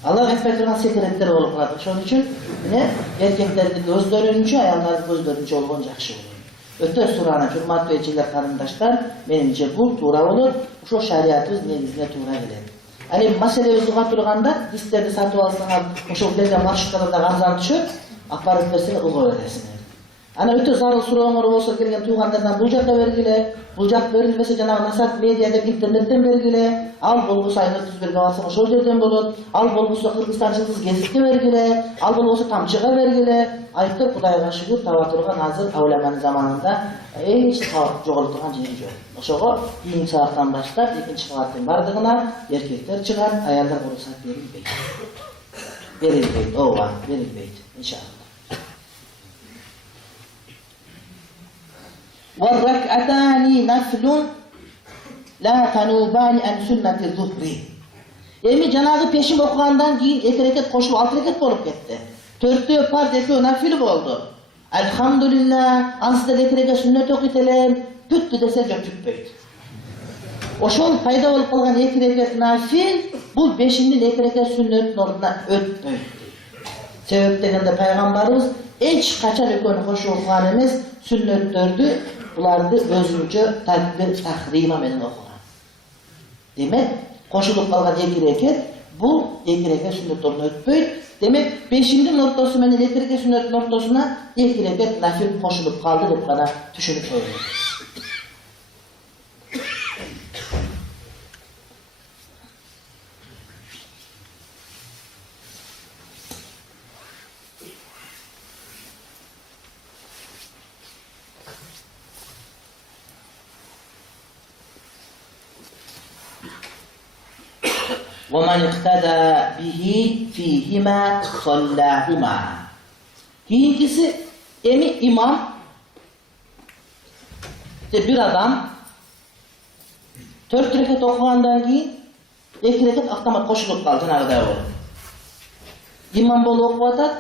Алла айтпай турган секреттер болуп калат. Ошон үчүн мына эркектердики өздөрүнчө, аялдардыкы өздөрүнчө болгон жакшы болот. Өтө сурана, урматтуу эжелер, карындаштар, менимче бул туура болот. Ошо шариятыбыз негизине туура келет. Аны маселебиз уга турганда, дистерди сатып алсаңар, ошол келген маршруттарда арзан түшөт, апарып берсеңер уга бересиңер. Ана өтө зарыл сурооңор болсо келген туугандардан бул жакка бергиле, бул жак берилбесе жанагы Насат медиа деп интернеттен бергиле, ал болбосо Айнур Түзберге барсаң ошол жерден болот, ал болбосо Кыргызстан Жылдыз гезитке бергиле, ал болбосо Тамчыга бергиле. Айтып Кудайга шүгүр таба турган азыр ауламанын заманында эч жоголуп турган жери жок. Ошого кийинки сабактан баштап экинчи кабаттын бардыгына эркектер чыгат, аялдар уруксат берилбейт. Берилбейт, ооба, берилбейт, иншалла. وَالرَّكْعَتَانِ نَفْلٌ لَا تَنُوبَانِ عَنْ سُنَّةِ الظُّهْرِ. Эми жанагы пешим окугандан кийин 2 рекет кошулуп 6 рекет болуп кетти. 4-төө фарз, 2-өө нафил болду. Elhamdülillah, ansızda lekerege sünnet okuytelim, püttü dese jok pütpöyt. Oşol payda olup kalgan 2 rekat nafil, bu 5-nji lekerege sünnetin orduна ötpöyt. Sebep degende Peygamberimiz hiç kaçan ökönü koşu okugan emes, sünnetlerdi, bulardı özünce takbir tahrima menen okugan. Demek, koşulup kalgan 2 rekat, bu 2 rekat sünnet orduна ötpöyt. Demek 5-nji ortosu menen 2 rekat sünnetin ortosuna 2 rekat nafil koşulup kaldı dep gana düşünüp koyuyoruz. وَمَنْ اِقْتَدَى بِهِ فِيهِمَا صَلَّاهُمَا. Birincisi, imam, bir adam 4 rekat okugandan keyin 2 rekat avtomat koşulup kaldı, janagıday olur. İmam bolup okup atat,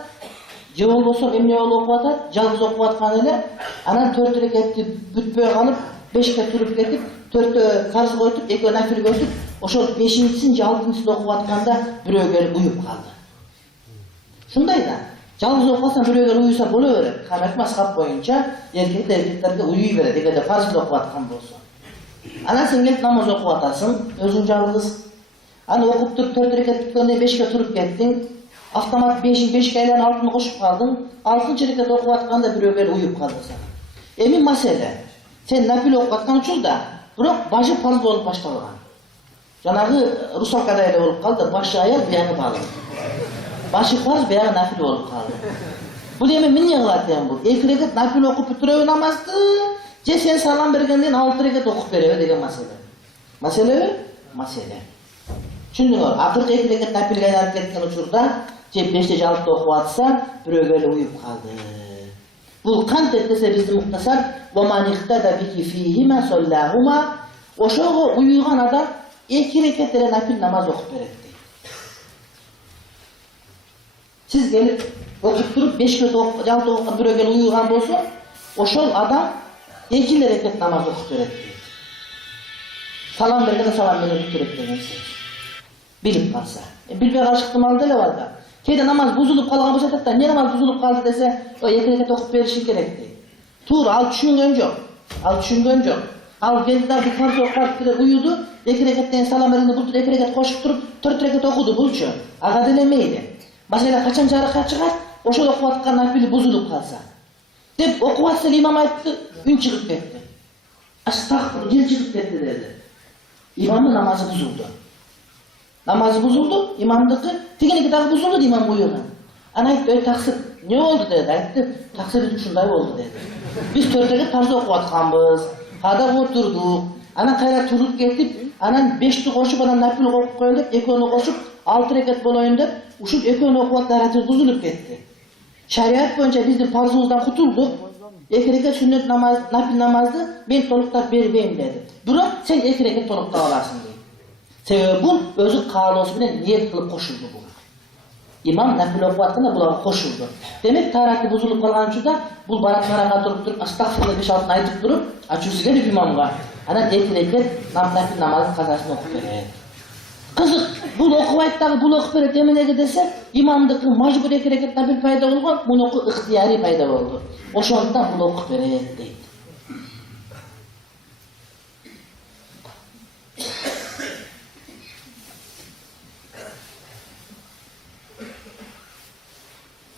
je bolboso emne bolup okup atat, jalgız okup atkan ele, anan 4 rekatty bütpöy kalıp 5'te turup ketip, 4'te farz koyup, 2 nafil koyup, oşol 5-njisini je 6-njysini okup atkanda birөө gelip uyup kaldı. Şunday da, jalgız okup atsan birөө gelip uyusa bola beret. Hanefi mazhab boyunca erkeklerge uyuy beret, egerde farz okup atkan bolsa. Anan sen gelip namaz okup atasın, özün jalgız. Ana okup turup 4 rekat bitkende 5'ke turup kettin. Avtomat 5'ke aylan 6'ını koşup kaldın. 6-njy rekat okup atkanda birөө gelip uyup kaldı sana. Emin masele. Sen nafil okup atkan uçurda, biroq başı farz bolup baştalgan. Janagı rusalkada ele bolup kaldı, başı ayar buyagı bağlı. Başı farz buyagı nafil bolup kaldı. Bu demi men ne kılat degen bu? 2 rekat nafil okup bitiröbü namazdı, je sen salam bергenden 6 rekat okup berebe degen masele. Masele? Masele. Düşündüңөр, akırkı 2 rekat nafilge aylanıp ketken uçurda, je 5'te 6'da okup atsa, birөө gelip uyup kaldı. Bu kantet dese bizde muhtasar وَمَنْ اِخْتَدَ بِكِ ف۪يهِمَا صَلَّاهُمَا. Oşoğu uyuyan adam 2 rekat ele nafil namaz okup veretti. Siz gelip okup durup 5 rekat okup, 6 okup birөө gelip uyuyan bolsa, oşol adam 2 rekat namaz okup veretti. Salam bergende salam menen bitirip degen söz. Bilip kalsa. Bilbey kaçıktı malda ele var da. Keyde namaz buzulup kalgan bolsa atat da, ne namaz buzulup kaldı dese, o 2 rekat okup verişin gerekti. Tur, al düşüngön jok. Al geldi bir farz okup uyudu, 2 rekattan salam bergende buldu, 2 rekat koşup turup 4 rekat okudu bulçu. Aga delemeydi. Mesela kaçan jarıka çıkar, oşol okup atkan nafili buzulup kalsa. Dep okup atsa imam aytты, ün çıkıp ketti. Astagfirullah, gel çıkıp ketti dedi. İmamın namazı buzuldu. Namazı buzuldu, imamdıkı, tekiniki dağı buzuldu da imam uyuyorlar. Ana aytdı, taksir, ne oldu dedi, aytdı, taksir bizim şunday oldu dedi. Biz 4 rekat farz okup atkanbız, kada oturduk, ana kayra turup ketip, anan 5'ti koşup, anan nafil okup koyun dep, 2'ni koşup, 6 rekat bolayın dep, uşul 2'ni okup atlarati buzulup ketti. Şariat boyunca bizim farzımızdan kutulduk, 2 rekat sünnet namaz, nafil namazdı, ben toluklar beribeyim dedi. Bırak sen 2 rekat tolukta alarsın dedi. Sebebi bu, özü kağlosu bilen niyet kılıp koşuldu bu. İmam nafil okup atkanda bulara koşuldu. Demek tarakki buzulup kalgan uçuda, bul baraklara durup, astagfirullah 5-6'ını aytıp durup, açısı gelip imamga. Anan 2 rekat nafil namazın kazasını okup verir. Kızık, bul okup ayttagı, bul okup verir demenege dese, imamdıkı majbur 2 rekat nafil payda olgan, bunu oku ihtiyari payda oldu. Oşoğundan bul okup verir deydi.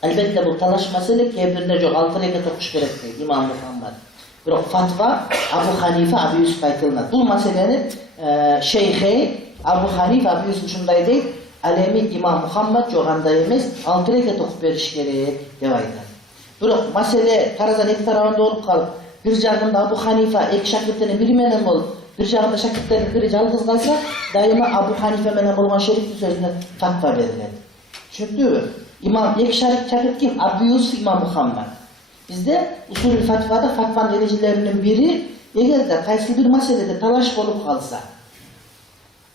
Elbette bu talaş mesele kebirde yok, 6 rekat okuş gerekti İmam Muhammed. Biroq fatva Abu Hanife, Abu Yusuf aytılmaz. Bu meselenin şeyhi Abu Hanife, Abu Yusuf şunday deyip, alemi İmam Muhammed joğanday emes, 6 rekat okup veriş gerek dep aytadi. Biroq mesele tarazan 2 tarafında olup kalıp, bir jagında Abu Hanife 2 şagirdinin biri menen bolup, bir jagında şagirdlerin biri jalgız kalsa, daima Abu Hanife menen bolgan şerifti sözüne fatva veriledi. Düşünüktübü? İmam 2 şagird kim? Abu Yusuf İmam Muhammed. Bizde usulü fatvada fatvanın erecelerinin biri, eğer de kaysi bir meselede talaş bolup kalsa,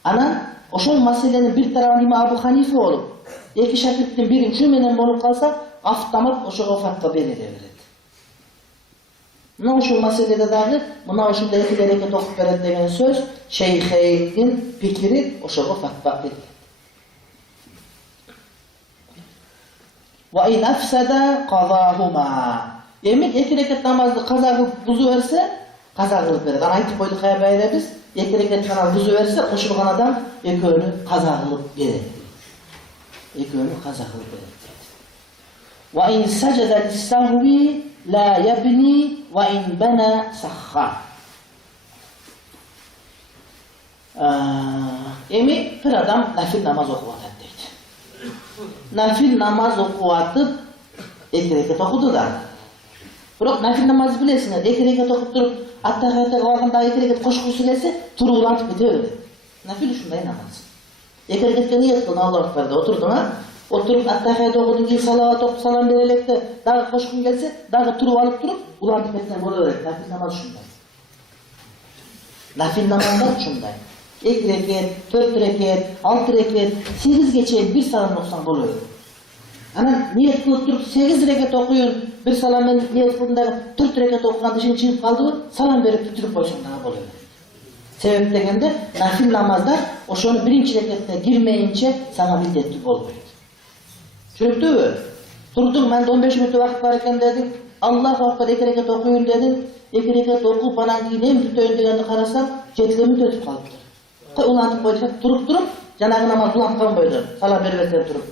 anan oşol meselenin bir tarafı İmam Abu Hanife olup, 2 şagirdin biri şu menen bolup kalsa, avtomat oşoğa fatva verilir. Mına şu meselede dahi, mına şu iki dereket okup veredi degen söz, Şeyh'in fikri oşoğa fatva edildi. Ve in afsada qazahuma. Emek iki reket namazı qaza kılıp buzu verse, qaza kılıp veredi. Ana aytip koyduk ya biz, iki reket namazı buzu verse, koşulgan adam ekönü qaza kılıp veredi. Ekönü qaza kılıp veredi. Ve in sajada lis-sahwi la yabni ve in bana sahha. Emek bir adam nafil namaz okuvat deydi. Nafil namaz okuvatıp iki reket okudu da. Biroq nafil namaz bilesiniz, iki reket okup turup attahiyatga barganda iki reket koşkusu gelse, turup ulantip ketaveradi. Nafil shunday namaz. İki reketke niyet kılın Allahu Ekber'de oturdun ha. Oturup attahiyat okudun ki salavat okup salam berelekte dağı koşkun gelse, dağı turup alıp turup ulantip ketken bolaveradi. Nafil namaz shunday. Nafil namazlar shunday. 2 reket, 4 reket, 6 reket, 8 geçe bir salam okusan boluyor. Ana niyet kılıp turup 8 reket okuyun, bir salamın niyet kılındaki 4 reket okuyanda şimdi çıkıp kaldı, salam verip bitirip koysan daha boluyor. Sebep degende nafil namazlar oşonu birinci reketine girmeyince sana biddetli bolmuyor. Çünkü durdum ben de 15 minut vakit varken dedim, Allahu Ekber 2 reket okuyun dedim, 2 reket okup anan keyin hem tutoyun degende karasam, cetlemi ötüp kaldı. Ulantip koysak turup janagı namaz ulantkan koydu. Salam beribesen turup.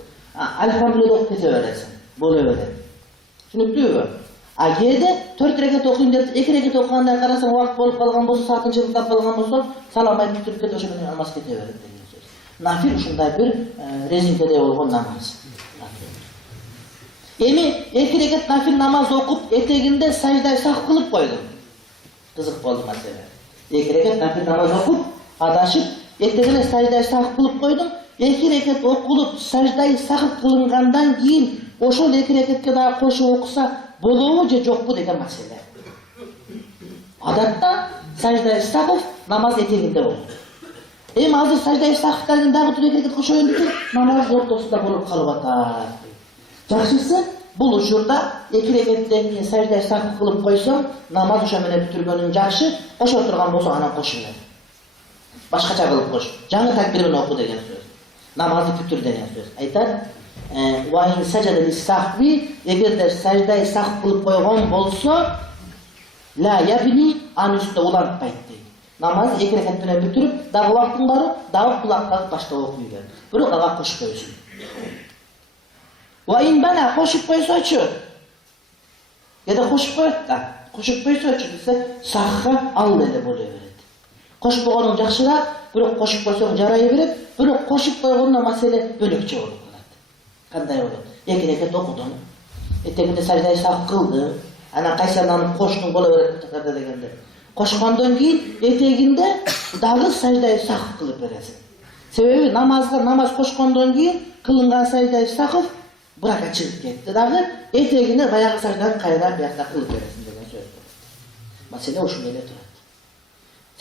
Elhamdülillah okup keteveresin. Boluveradi. Tushunipdimi? Yerde 4 reket okuyun deb 2 reket okugandan qarasam vaqt bo'lib qolgan bo'lsa, soatni chiqib qolgan bo'lsa, salom aytib turib ketib o'sha namoz ketaveradi degan so'z. Nafil shunday bir rezinkada bo'lgan namoz. Endi 2 reket nafil namoz o'qib, eteginde sajda sah qilib qo'ydim. Qiziq bo'ldi masala. 2 reket nafil namoz o'qib, adashib, etegine sajda sah qilib qo'ydim. 2 reket o'qilib, sajda sah qilingandan keyin o'sha 2 reketga daha qo'shib o'qisa bo'lovi je yo'qmi degan masala. Odatda sajda sahv namoz eteginde bo'ladi. Hozir sajda sahvdan daha 2 reket qo'shayin deb namoz o'rtasida bo'lib qolib Yaxshisi bu uchurda 2 reketdan keyin sajda sahv qilib qo'ysam, namoz o'sha meni bitirganim yaxshi, qo'sha turgan bo'lsa ana qo'shiladi. Boshqacha qilib qo'sh. Jangi takbirini o'qi degan so'z. Namozni bitir degan so'z. Aytadi, "Va in sajada lis-sahvi" agarda sajda sahv qilib qo'ygan bo'lsa, la yabni an ustida ulantmaydi. Namoz 2 rekat bilan bitirib, dag'i vaqtin bor, dag'i quloqqa boshlab o'qiydi. Biroq agar qo'shib qo'ysin. Va in bana qo'shib qo'ysa-chi? Ya da qo'shib qo'yadi. Qo'shib qo'ysa-chi desa, sahha alda bo'laveradi. Qo'shib qo'yganing yaxshiroq, biroq qo'shib qo'ysang jarayaveradi, biroq qo'shib qo'yganda masala bo'lakcha bo'lib qoladi. Qanday bo'ladi? 2 rekat o'qidim. Eteginde sajda sahv qildi. Ana qaysandan qo'shdim bo'laveradi deganda. Qo'shgandan keyin eteginde dag'i sajda sahv qilib berasiz. Sebebi namoz qo'shgandan keyin qilingan sajda sahv buraqa chiqib ketdi. Dag'i etegini bayaqi sajdadan qayrab yoqqa qilib berasiz degan so'z. Masala o'shunday turadi.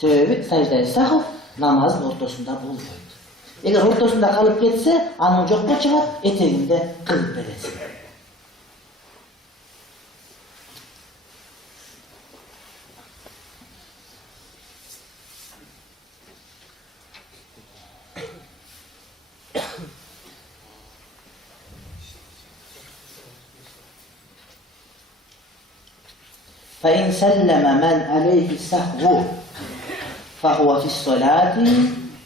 Sebebi sajda sahv namoz o'rtasida bo'lmaydi. Eğer ortasında kalıp ketse, anın jokka çıkar, eteginde kılıp veresin. فَاِنْ سَلَّمَ مَنْ عَلَيْهِ السَّهْوُ فَهُوَ فِي الصَّلَاةِ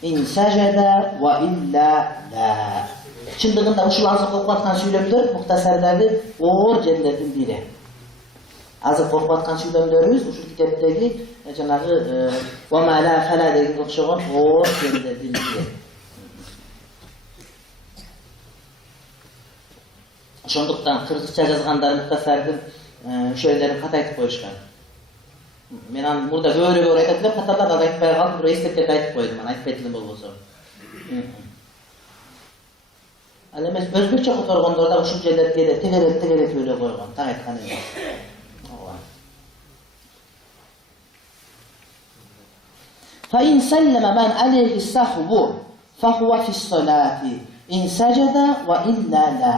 İn sajada ve illa la. Çındığında uşul azı korkmatkan söylemler muhtasardagi oğur cennetin biri. Azı korkmatkan söylemlerimiz uşul kitaptagi janağı ve ma la fala degan o'xshagan oğur cennetin biri. Ошондуктан кыргызча жазгандар muhtasardын şöylelerini kata aytып koyuşkan. Men burada böyle aytadilar, katalar da aytpay kaldım, buraya estetip aytып koydum, aytpaytılım bolboso. Al emes özbekçe kotorgonlarda uşul жерде тегерек öyle koygan, tak aytkan emas. فَاِنْ سَلَّمَ مَنْ عَلَيْهِ السَّهْوُ فَهُوَ فِي الصَّلَاةِ اِنْ سَجَدَ وَاِلَّا لَا.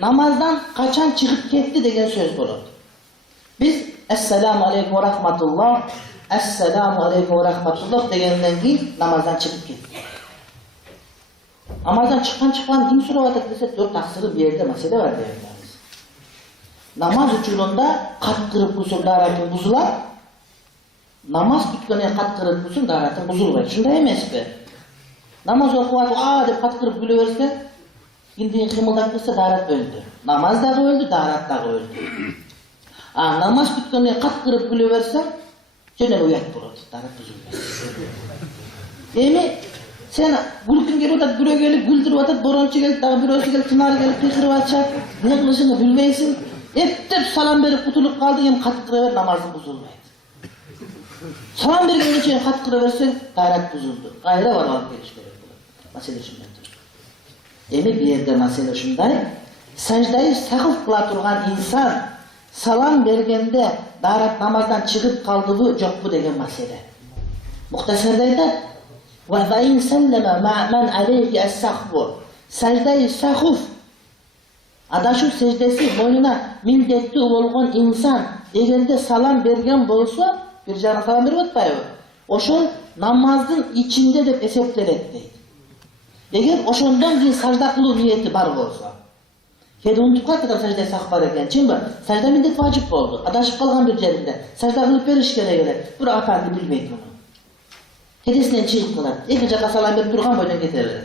Namazdan kaçan çıkıp gitti degen söz olur. Biz Esselamu Aleyküm ve Rahmetullah, Esselamu Aleyküm ve Rahmetullah degenden keyin namazdan çıkıp kettik. Namazdan çıkan kim soravatır dese 4 taksiri bir yerde mesele var deyemiyoruz. Namaz uçurunda kat kırıp kusur daratın buzular, namaz bitkene kat kırıp kusur daratın buzulur. Şunda emes be. Namaz okuvatı dep kat kırıp güleverse, indiğin kımıldak kırsa darat öldü. Namaz da öldü, darat da öldü. Namaz bitkene kat kırıp güleverse, şöyle uyat bulur, darat buzulur. Emi, sen gülkün gelip otat, güre gelip, güldürüp otat, boronçu gelip, dağı bürosu gelip, tınarı gelip, kıkırıp atacak, ne kılışını bilmeysin. Hep salam verip kutulup kaldı, hem kat kırıver, namazın buzulmaydı. Salam verip geçen kat kırıversen, darat buzuldu. Gayra var alıp gelişleri bulur. Mesele şundadır. Emi bir yerde mesele şunday, secdayı sakıf kıla turgan insan, salam vergende, darat namazdan çıkıp kaldığı yok bu degen mesele. Muhtasardaydı, وَفَاِنْ سَلَّمَ مَعْمَنْ عَلَيْهِ اَسْسَخْبُ Secde-i sahuf adaşı secdesi boynuna mindetli olgan insan egerde salam bergen bolsa bir jana salam berip atpayбы. Oşol namazın içinde dep eseplenет deydi. Eger oşondan keyin sajda kılуу niyeti bar bolsa. Kedi unutup kalktı secde-i sahuf bar eken. Çimbi? Sajda mindet vacip boldu. Adaşıp kalgan bir yerinde. Sajda kılıp beriş gerek. Bir atandı bilmeydi bunu. Kedisinden çıkıp kılar. İki jaka salam berip turgan boydan ketebilir.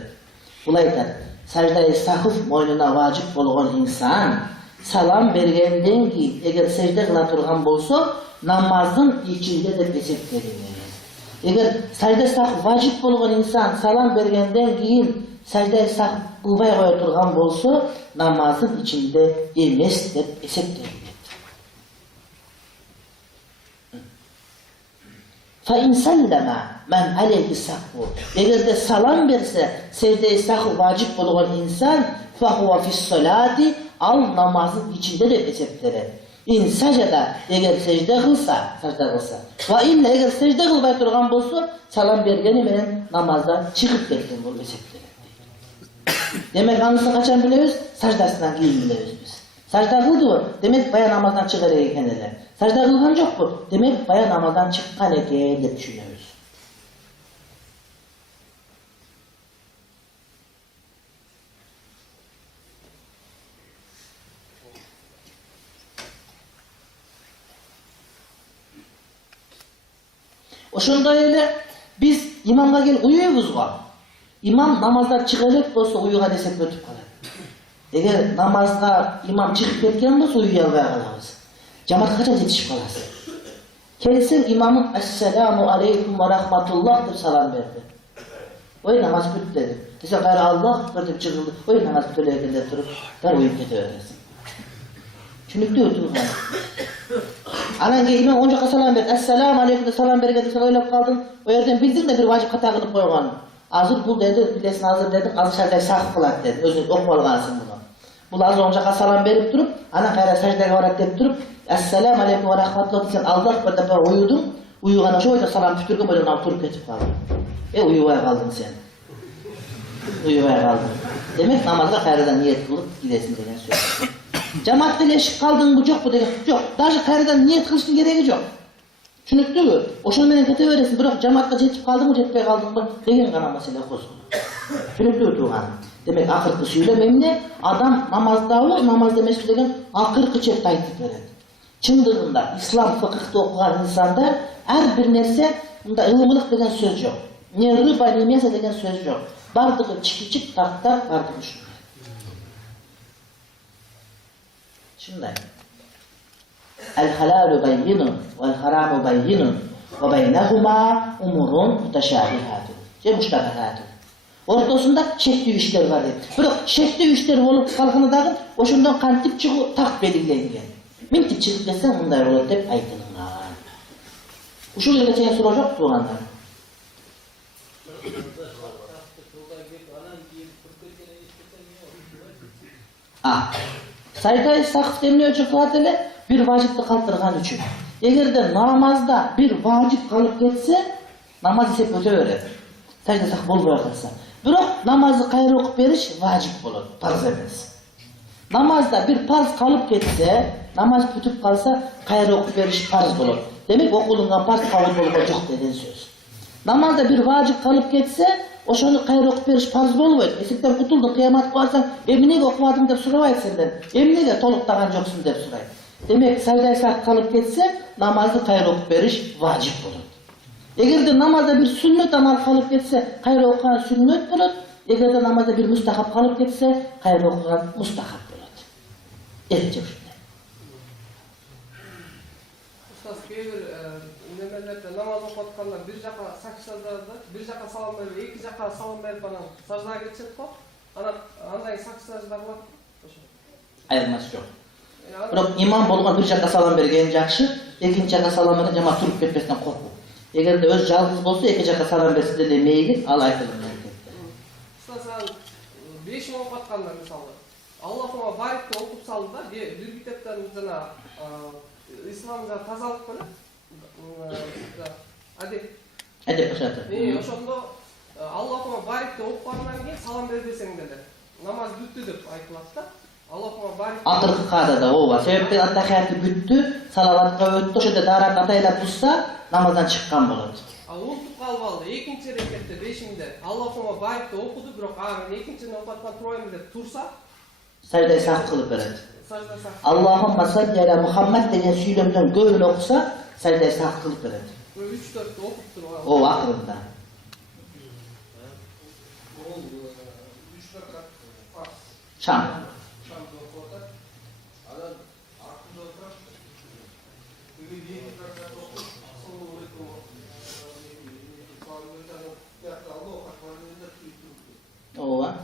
Bulaytar. Secde-i sahuf moynuna vacip bolgan insan salam bergenden keyin eger secde kıla turgan bolsa namazın içinde de eseplenir. Eger secde-i sahuf vacip bolgan insan salam bergenden keyin secde-i sahuf kılbay koya turgan bolsa namazın içinde emes dep eseplenir. فَاِنْ سَلَّمَ مَنْ عَلَيْهِ سَحْبُ Eğer de salam verse secde-i sahv vacip olan insan فَهُوَ فِي الصَّلَاتِ Al namazın içinde de eseplenir. İn secde eğer secde kılsa وَاِنْ eğer secde kılbay turgan bolsa salam bergeni menen namazdan çıkıp ketken bol eseplenir. Demek anısını kaçan bilemiz, secdasından keyin bilemiz biz. Sajda kıldı mı? Demek baya namazdan çıkar ekenler. Sajda kılgan yok mu? Demek baya namazdan çıkan eken dep düşünüyoruz. Oşunda öyle biz imamga gelip uyuyoruz mu? İmam namazdan çıkacak olsa uyuğa desek ötüp kalır. Eğer namazda imam çıkıp ketken bolsa uyuyalbay kalabız. Cemaat kaçan yetişip kalası. Kelsen imamın Esselamu Aleyküm ve Rahmetullah dep salam verdi. Oy namaz bitti dedi. Dese gayrı Allah dep çıkıldı. Oy namaz bitti dep turup dar uyup ketiveresin. Çünkü ötüp kaldı. Anan ki imam onca salam verdi. Esselamu Aleyküm de salam bergedi. Sen oylap kaldın. O yerden bildin de bir vacip hata kılıp koygan. Azır bul dedi, bilesin hazır dedin, azır şarkayı sakıp kılat dedi. Özün okup algansın bunu. Bul azır onca salam berip durup, ana kayra secdeye varat dep durup, Esselamu Aleyküm ve Rahmetullah desen Allah bir defa uyudun, uyugana şu oyda salam tütürgün böyle oturup ketip kaldın. Uyuvaya kaldın sen. Uyuvaya kaldın. Demek namazda kayradan niyet kılıp gidesin degen söz. Cemaat bileşik kaldın bu yok bu degen. Yok, daha kayradan niyet kılışın gereği yok. Çünüktü mü? Oşun menen kete veresin, bırak cemaatga jetip kaldın mı, jetpey kaldın mı? Degen gana mesele kosun. Çünüktü tuğan. Demek akırkı söylememde adam namazda mesul degen akırkı çekti aytıp veredi. Çındığında İslam fıkıhta okugan insanda her bir nerse bunda ılımılık degen söz yok. Ne rıba ne mese degen söz yok. Bardığı çiki tartlar bardığı şunday. Şunday. El-halalu bayyinun vel-haramu bayyinun ve beynehuma umurun müteşabihatun. Müştabihatun. Ortasında şekli işler var dedi. Bırak şekli işler olup kalkını dağın, oşundan kantip çıkıp tak belirlengen. Mintip çıkıp desen bunlar olur dep aytılınlar. Uşul yerine çeyen soracak tuğanlar. Secde-i sahv demliyor çıkıvatele bir vacipli kaldırgan üçün. Eğer de namazda bir vacip kalıp geçse namaz isep öte verir. Secde-i sahv bolmaya kalsa. Bırak namazı kayra okup beriş vacip olur, farz emez. Namazda bir farz kalıp ketse, namaz бүтүп kalsa kayra okup beriş farz bolot. Demek okulundan farz kabul bolgo jok деген söz. Namazda bir vacip kalıp ketse, oşonu kayra okup beriş farz bolboyt. Esikten kutuldun, kıyamat kılarsan, emnege okumadın dep surabayt senden. Emnege toluktagан joksun dep surayt. Demek sajda sak kalıp ketse, namazды kayra okup beriş vacip bolot. Egerde namazda bir sünnet amal kalıp ketse, kayra okugan sünnet bolot. Egerde namazda bir mustahap kalıp ketse, kayra okugan mustahap bolot. Etçe şunday. Ustaz кейбір немелерде намаз оқып атканда bir жаққа сакчыларды, bir жаққа салам беріп, екі жаққа салам беріп анан саждаға кетишет го. Андай сакчылар бар. Айырмасы жоқ. Бирок имам болгон bir жаққа салам берген жакшы, экинчи жаққа салам берген жамаат туруп кетпесинен коркуу. Эгерде өз жалгыз болсо эки жаққа салам берсе деле мейли, ал айтылган. Ustaz 5 оқып атканда мисалы Аллахума барикти оқып салды да, bir китептен жана исламда тазалык белән адеп кышаты. Ошондо Аллахума барикти оқып баргандан кийин салам бербесең деле намаз бүттү деп айтылат да. Аллахума барик. Акыркы каадада ооба. Себептен аттахиятты бүттү, салаватка өттү, ошондо дарак атайлап турса, намаздан чыккан болот. Ал унутуп калып алды. Экинчи рекетте 5-инде Аллахума барикти окуду, бирок анын экинчини окуп аткан турайм деп турса, sajda saq kılıp beredi. Allahumma salli ala Muhammed деген süйлömden göğün okusa sajda saq kılıp beredi. 3-4'te okup duruyor. O akırında. Şam. Ova.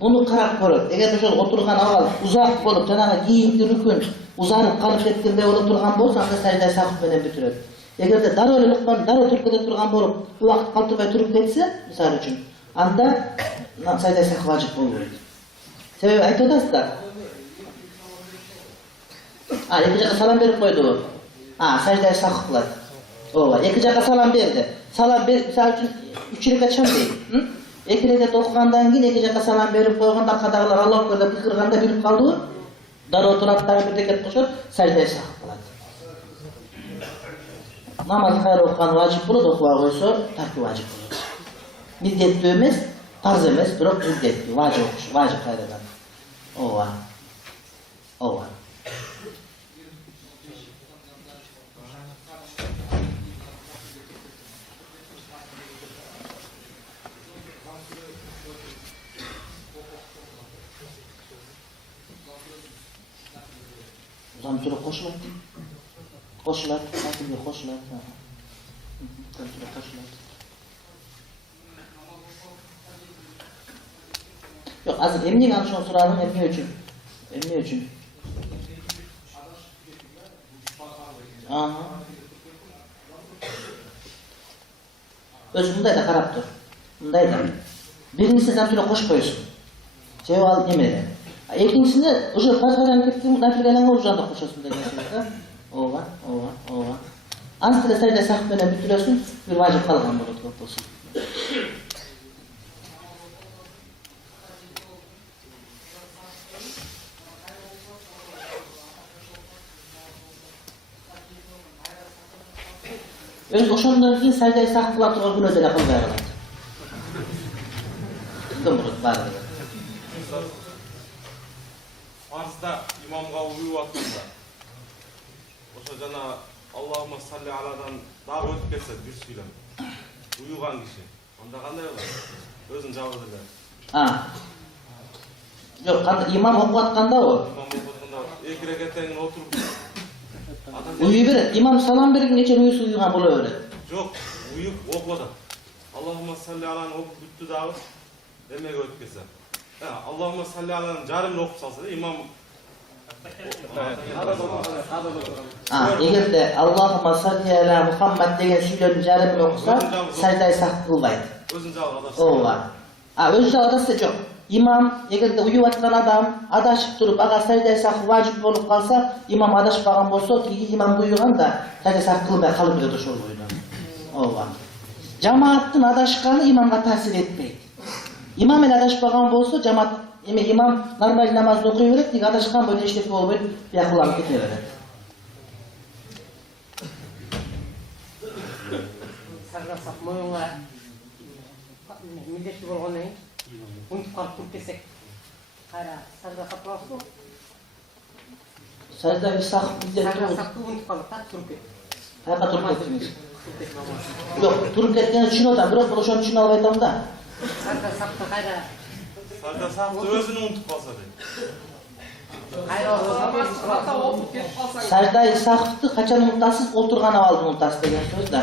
Bunu karap ko'rib, eğer ошол oturgan avval uzak bolup, janagı kийинки rükün uzarıp kalıp ketkende oturgan bolsa, anda sajda saq menен бүтүрөt. Эгерде дароо эле дароо түркөдө турган болуп, убакыт калтырбай туруп кетсе, мисалы үчүн, анда sajda saq важип болбойт. Себеби айтып атасыздар. Эки жака салам берип койду. Sajda saq кылат. Ооба, эки жака салам берди. Салам берип, мисалы үчүн 3 рекат шам дейт. Эки рекат окугандан кийин эки жака салам берип койгондо аркадагылар Аллах акбар деп кырганда билип калдыбы? Дароо турат дагы бир рекат кошот, sajda saq кылат. Namaz kayra okugan vacip bolot, okubay koysa tarki vacip bolot. Middetli emes, farz emes, bирок middetli, vacip okuş, vacip kayradan. Ova. Ova. Uzam süre koşulat. Koşulat, akıllı koşulat. Koşulat. Yok, azır emniyet alışını soralım, emniyet üçün. Aha. Öz bunday da karap dur. Bunday da. Birincisi sen süre koş koyuyorsun. Cevap emrede. İkincisinde уже фарздан кеткен нафилаланга уже анда кошосун деген сөз да. Ооба. Антиле sajda saq менен бүтүрөсүн, бир важип калган болот көп болсун. Öz ошондон кийин sajda saq кыла турган күнөө деле кылбай калат. Кымырык бардыгы. Farzda imamga uyup atkanda ошо жана Аллахума салли аладан дагы өтүп кетсе bir сүйлөм уюган киши анда кандай болот? Өзүн жабыр деле. Жок, имам окуп атканда о. Имам окуп атканда эки рекаттан кийин отуруп уюй берет. Имам салам бергенге чейин уюсу уюган боло берет. Жок, уюп окуп атат. Аллахума салли аланы окуп бүттү дагы эмеге өтүп кетсе. Аллахума салли аланы жарымын окуп салса да имам эгерде Аллахума салли ала Мухаммад деген сүйлөмдүн жарымын окуса, sajda saq кылбайт. Өзүн жагы адашса. Ооба. Өз жагы адашса жок. Имам эгерде уюп аткан адам адашып туруп, ага sajda saq важип болуп калса, имам адашпаган болсо, кийин имам буйганда sajda saq кылбай калып кетет ошол бойдон. Ооба. Жамааттын адашканы имамга таасир этпейт. имам менен адашпаган болсо жамаат эме имам нормаль намазды окуй берет, тиги адашкан бойдон эчтеке болбойт, бияк кете берет. Саргасап моюңа милдетти болгондон кийин унутуп калып туруп кетсек кайра саргасап каласызбы? Сажда сах милдеттүү. Саргасапты унутуп калып так туруп кет. Каяка туруп кеттиңиз? Жок, туруп кеткенди түшүнүп атам, бирок мен ошону түшүнө албай атам да. Саргасапты кайра Саргасапты өзүн унутуп калса дейт. Намазды окуп кетип калсаң. Саждай сахты качан унутасыз? Отурган абалда унутасыз деген сөз да.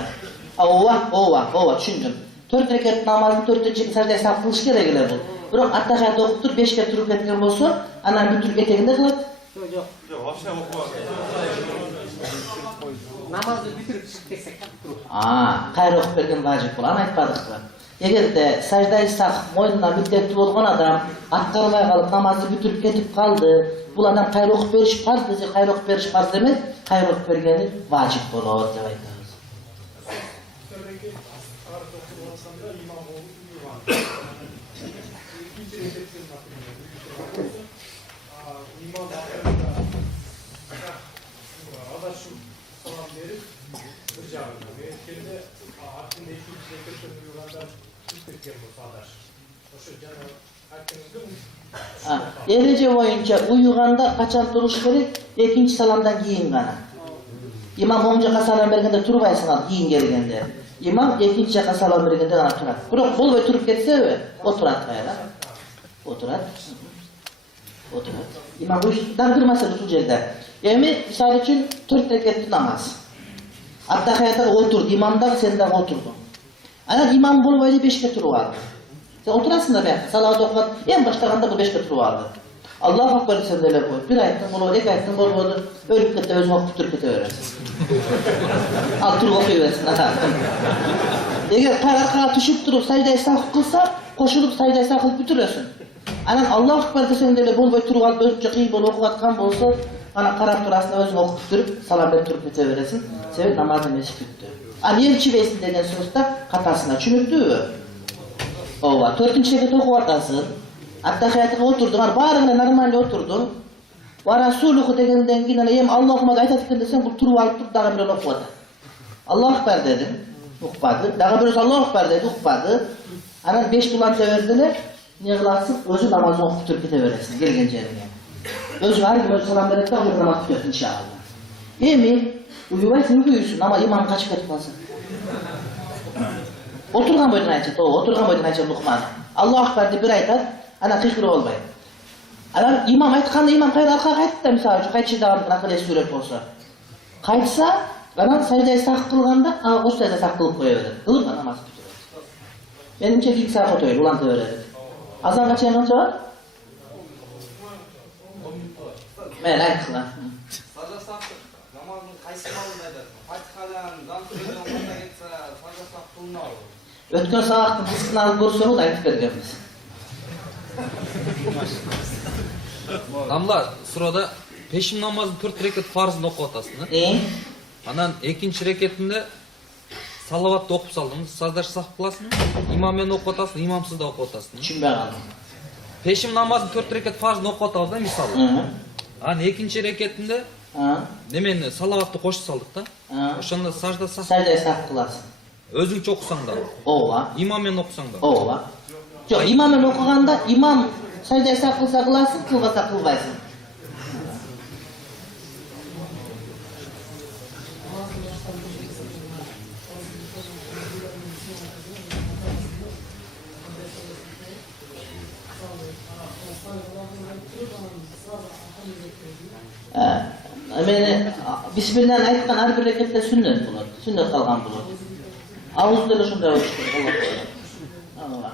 Ооба, түшүндүм. 4 рекет намаздын 4-чү саждай сах кылыш керек эле бул. Бирок аттахаят окуп туруп 5ке туруп кеткен болсо, анан бүтүрүп этегинде кылат. жок. Жок, вообще окуп. Намазды бүтүрүп чыгып кетсек так туруп. Кайра окуп берген важип бул. Аны айтпадыкпы? Эгерде саждай сах мойнуна милдеттүү болгон адам аткарбай калып намазды бүтүрүп кетип калды, бул адам кайра окуп бериш фарз десе, кайра окуп бериш фарз эмес, кайра окуп бергени важип болот деп айтабыз. Adashım salam verip bir jagына беришкенде артында экинчи рекеттен уюганда кеткен болсо адаш. Ошо жана айтканыңызда Эреже боюнча уюганда качан туруш керек? Экинчи саламдан кийин гана. Имам оң жака салам бергенде турбайсың ал кийин келгенде. Имам экинчи жака салам бергенде гана турат. Бирок болбой туруп кетсеби, отурат кайра. Отурат. Имам дагдырмаса ушул жерде. Эми мисалы үчүн 4 рекеттүү намаз. Аттахаятка отурду, имам дагы сен дагы отурдуң. Анан имам болбойду 5ке туруп алды. Сен отурасың да баягы салат окуган, эң баштаганда бул 5ке туруп алды. Аллаху акбар десем деле болот. Бир айттың болбойду, эки айттың болбойду, өлүп кетсе өзүң окуп туруп кете бересиң. Ал туруп окуй берсин. Эгер кайра түшүп туруп саждай сах кылса, кошулуп саждай сах кылып бүтүрөсүң. Анан Аллаху акбар десем деле болбой туруп алып өзүнчө кыйын болуп окуп аткан болсо, анан карап турасың да өзүң окуп бүтүрүп, салам берип туруп кете бересиң. Себеби намаз эмес бүттү. Ал элчибесин деген сөз да катасына түшүнүктүүбү? Ооба, 4-чү рекет окуп атасың. Аттахаятка отурдуң, ар баарыңа нормаль отурдуң. Ва расулуху дегенден кийин эми Аллахума айтат экен десең, бул туруп алып туруп дагы бирөө окуп атат. Аллаху акбар дедиң, укпады. Дагы бирөөсү Аллаху акбар деди, укпады. Анан 5 буланча берди эле, не кыласың? Өзү намазды окуп туруп кете бересиң келген жериңе. Өзү ар ким өзү салам берет да, ошо намаз бүтөт иншалла. Эми уюбайсың, уюйсуң, ама имам качып кетип калса. Отурган бойдон айтат, отурган бойдон айтат Лукман. Аллаху акбар деп бир айтат, анан кыйкырып албайт. Анан имам айтканда имам кайра аркага кайтты да, мисалы үчүн кайтышы дагы акылы сүрөт болсо. Кайтса, анан саждай сах кылганда, ага кош саждай сах кылып кое берет. Кылып намаз бүтүрөт. Менимче 2 саат отойт, уланта берет. Азанга чейин канча бар? Мен айткыла. Сажасақ намазның қайсы малында айтады? Фатихадан, Зам-Сүреден қайта кетсе, сажасақ қылынады. Өткөн сабактын дискин алып көрсөңүз айтып бергенбиз. Намла сурада пешим намазын 4 рекет фарзын окуп атасың, анан экинчи рекетинде салаватты окуп салдың, саздаш сах кыласың, имам менен окуп атасың, имамсыз да окуп атасың. Түшүнбөй калдым. Пешим намазын 4 рекет фарзын окуп атабыз да, мисалы. Анан экинчи рекетинде немени салаватты кошуп салдык да. Ошондо сажда сах. Саждай сах кыласың. Өзүңчө окусаң да. Ооба. Имам менен окусаң да. Ооба. Жок, имам менен окуганда имам саждай сах кылса кыласың, кылбаса кылбайсың. Meni Bismillah aytkan her bir rekette sünnet bulur. Sünnet kalgan bulur. Ağızda da şunda oluştur. Allah Allah.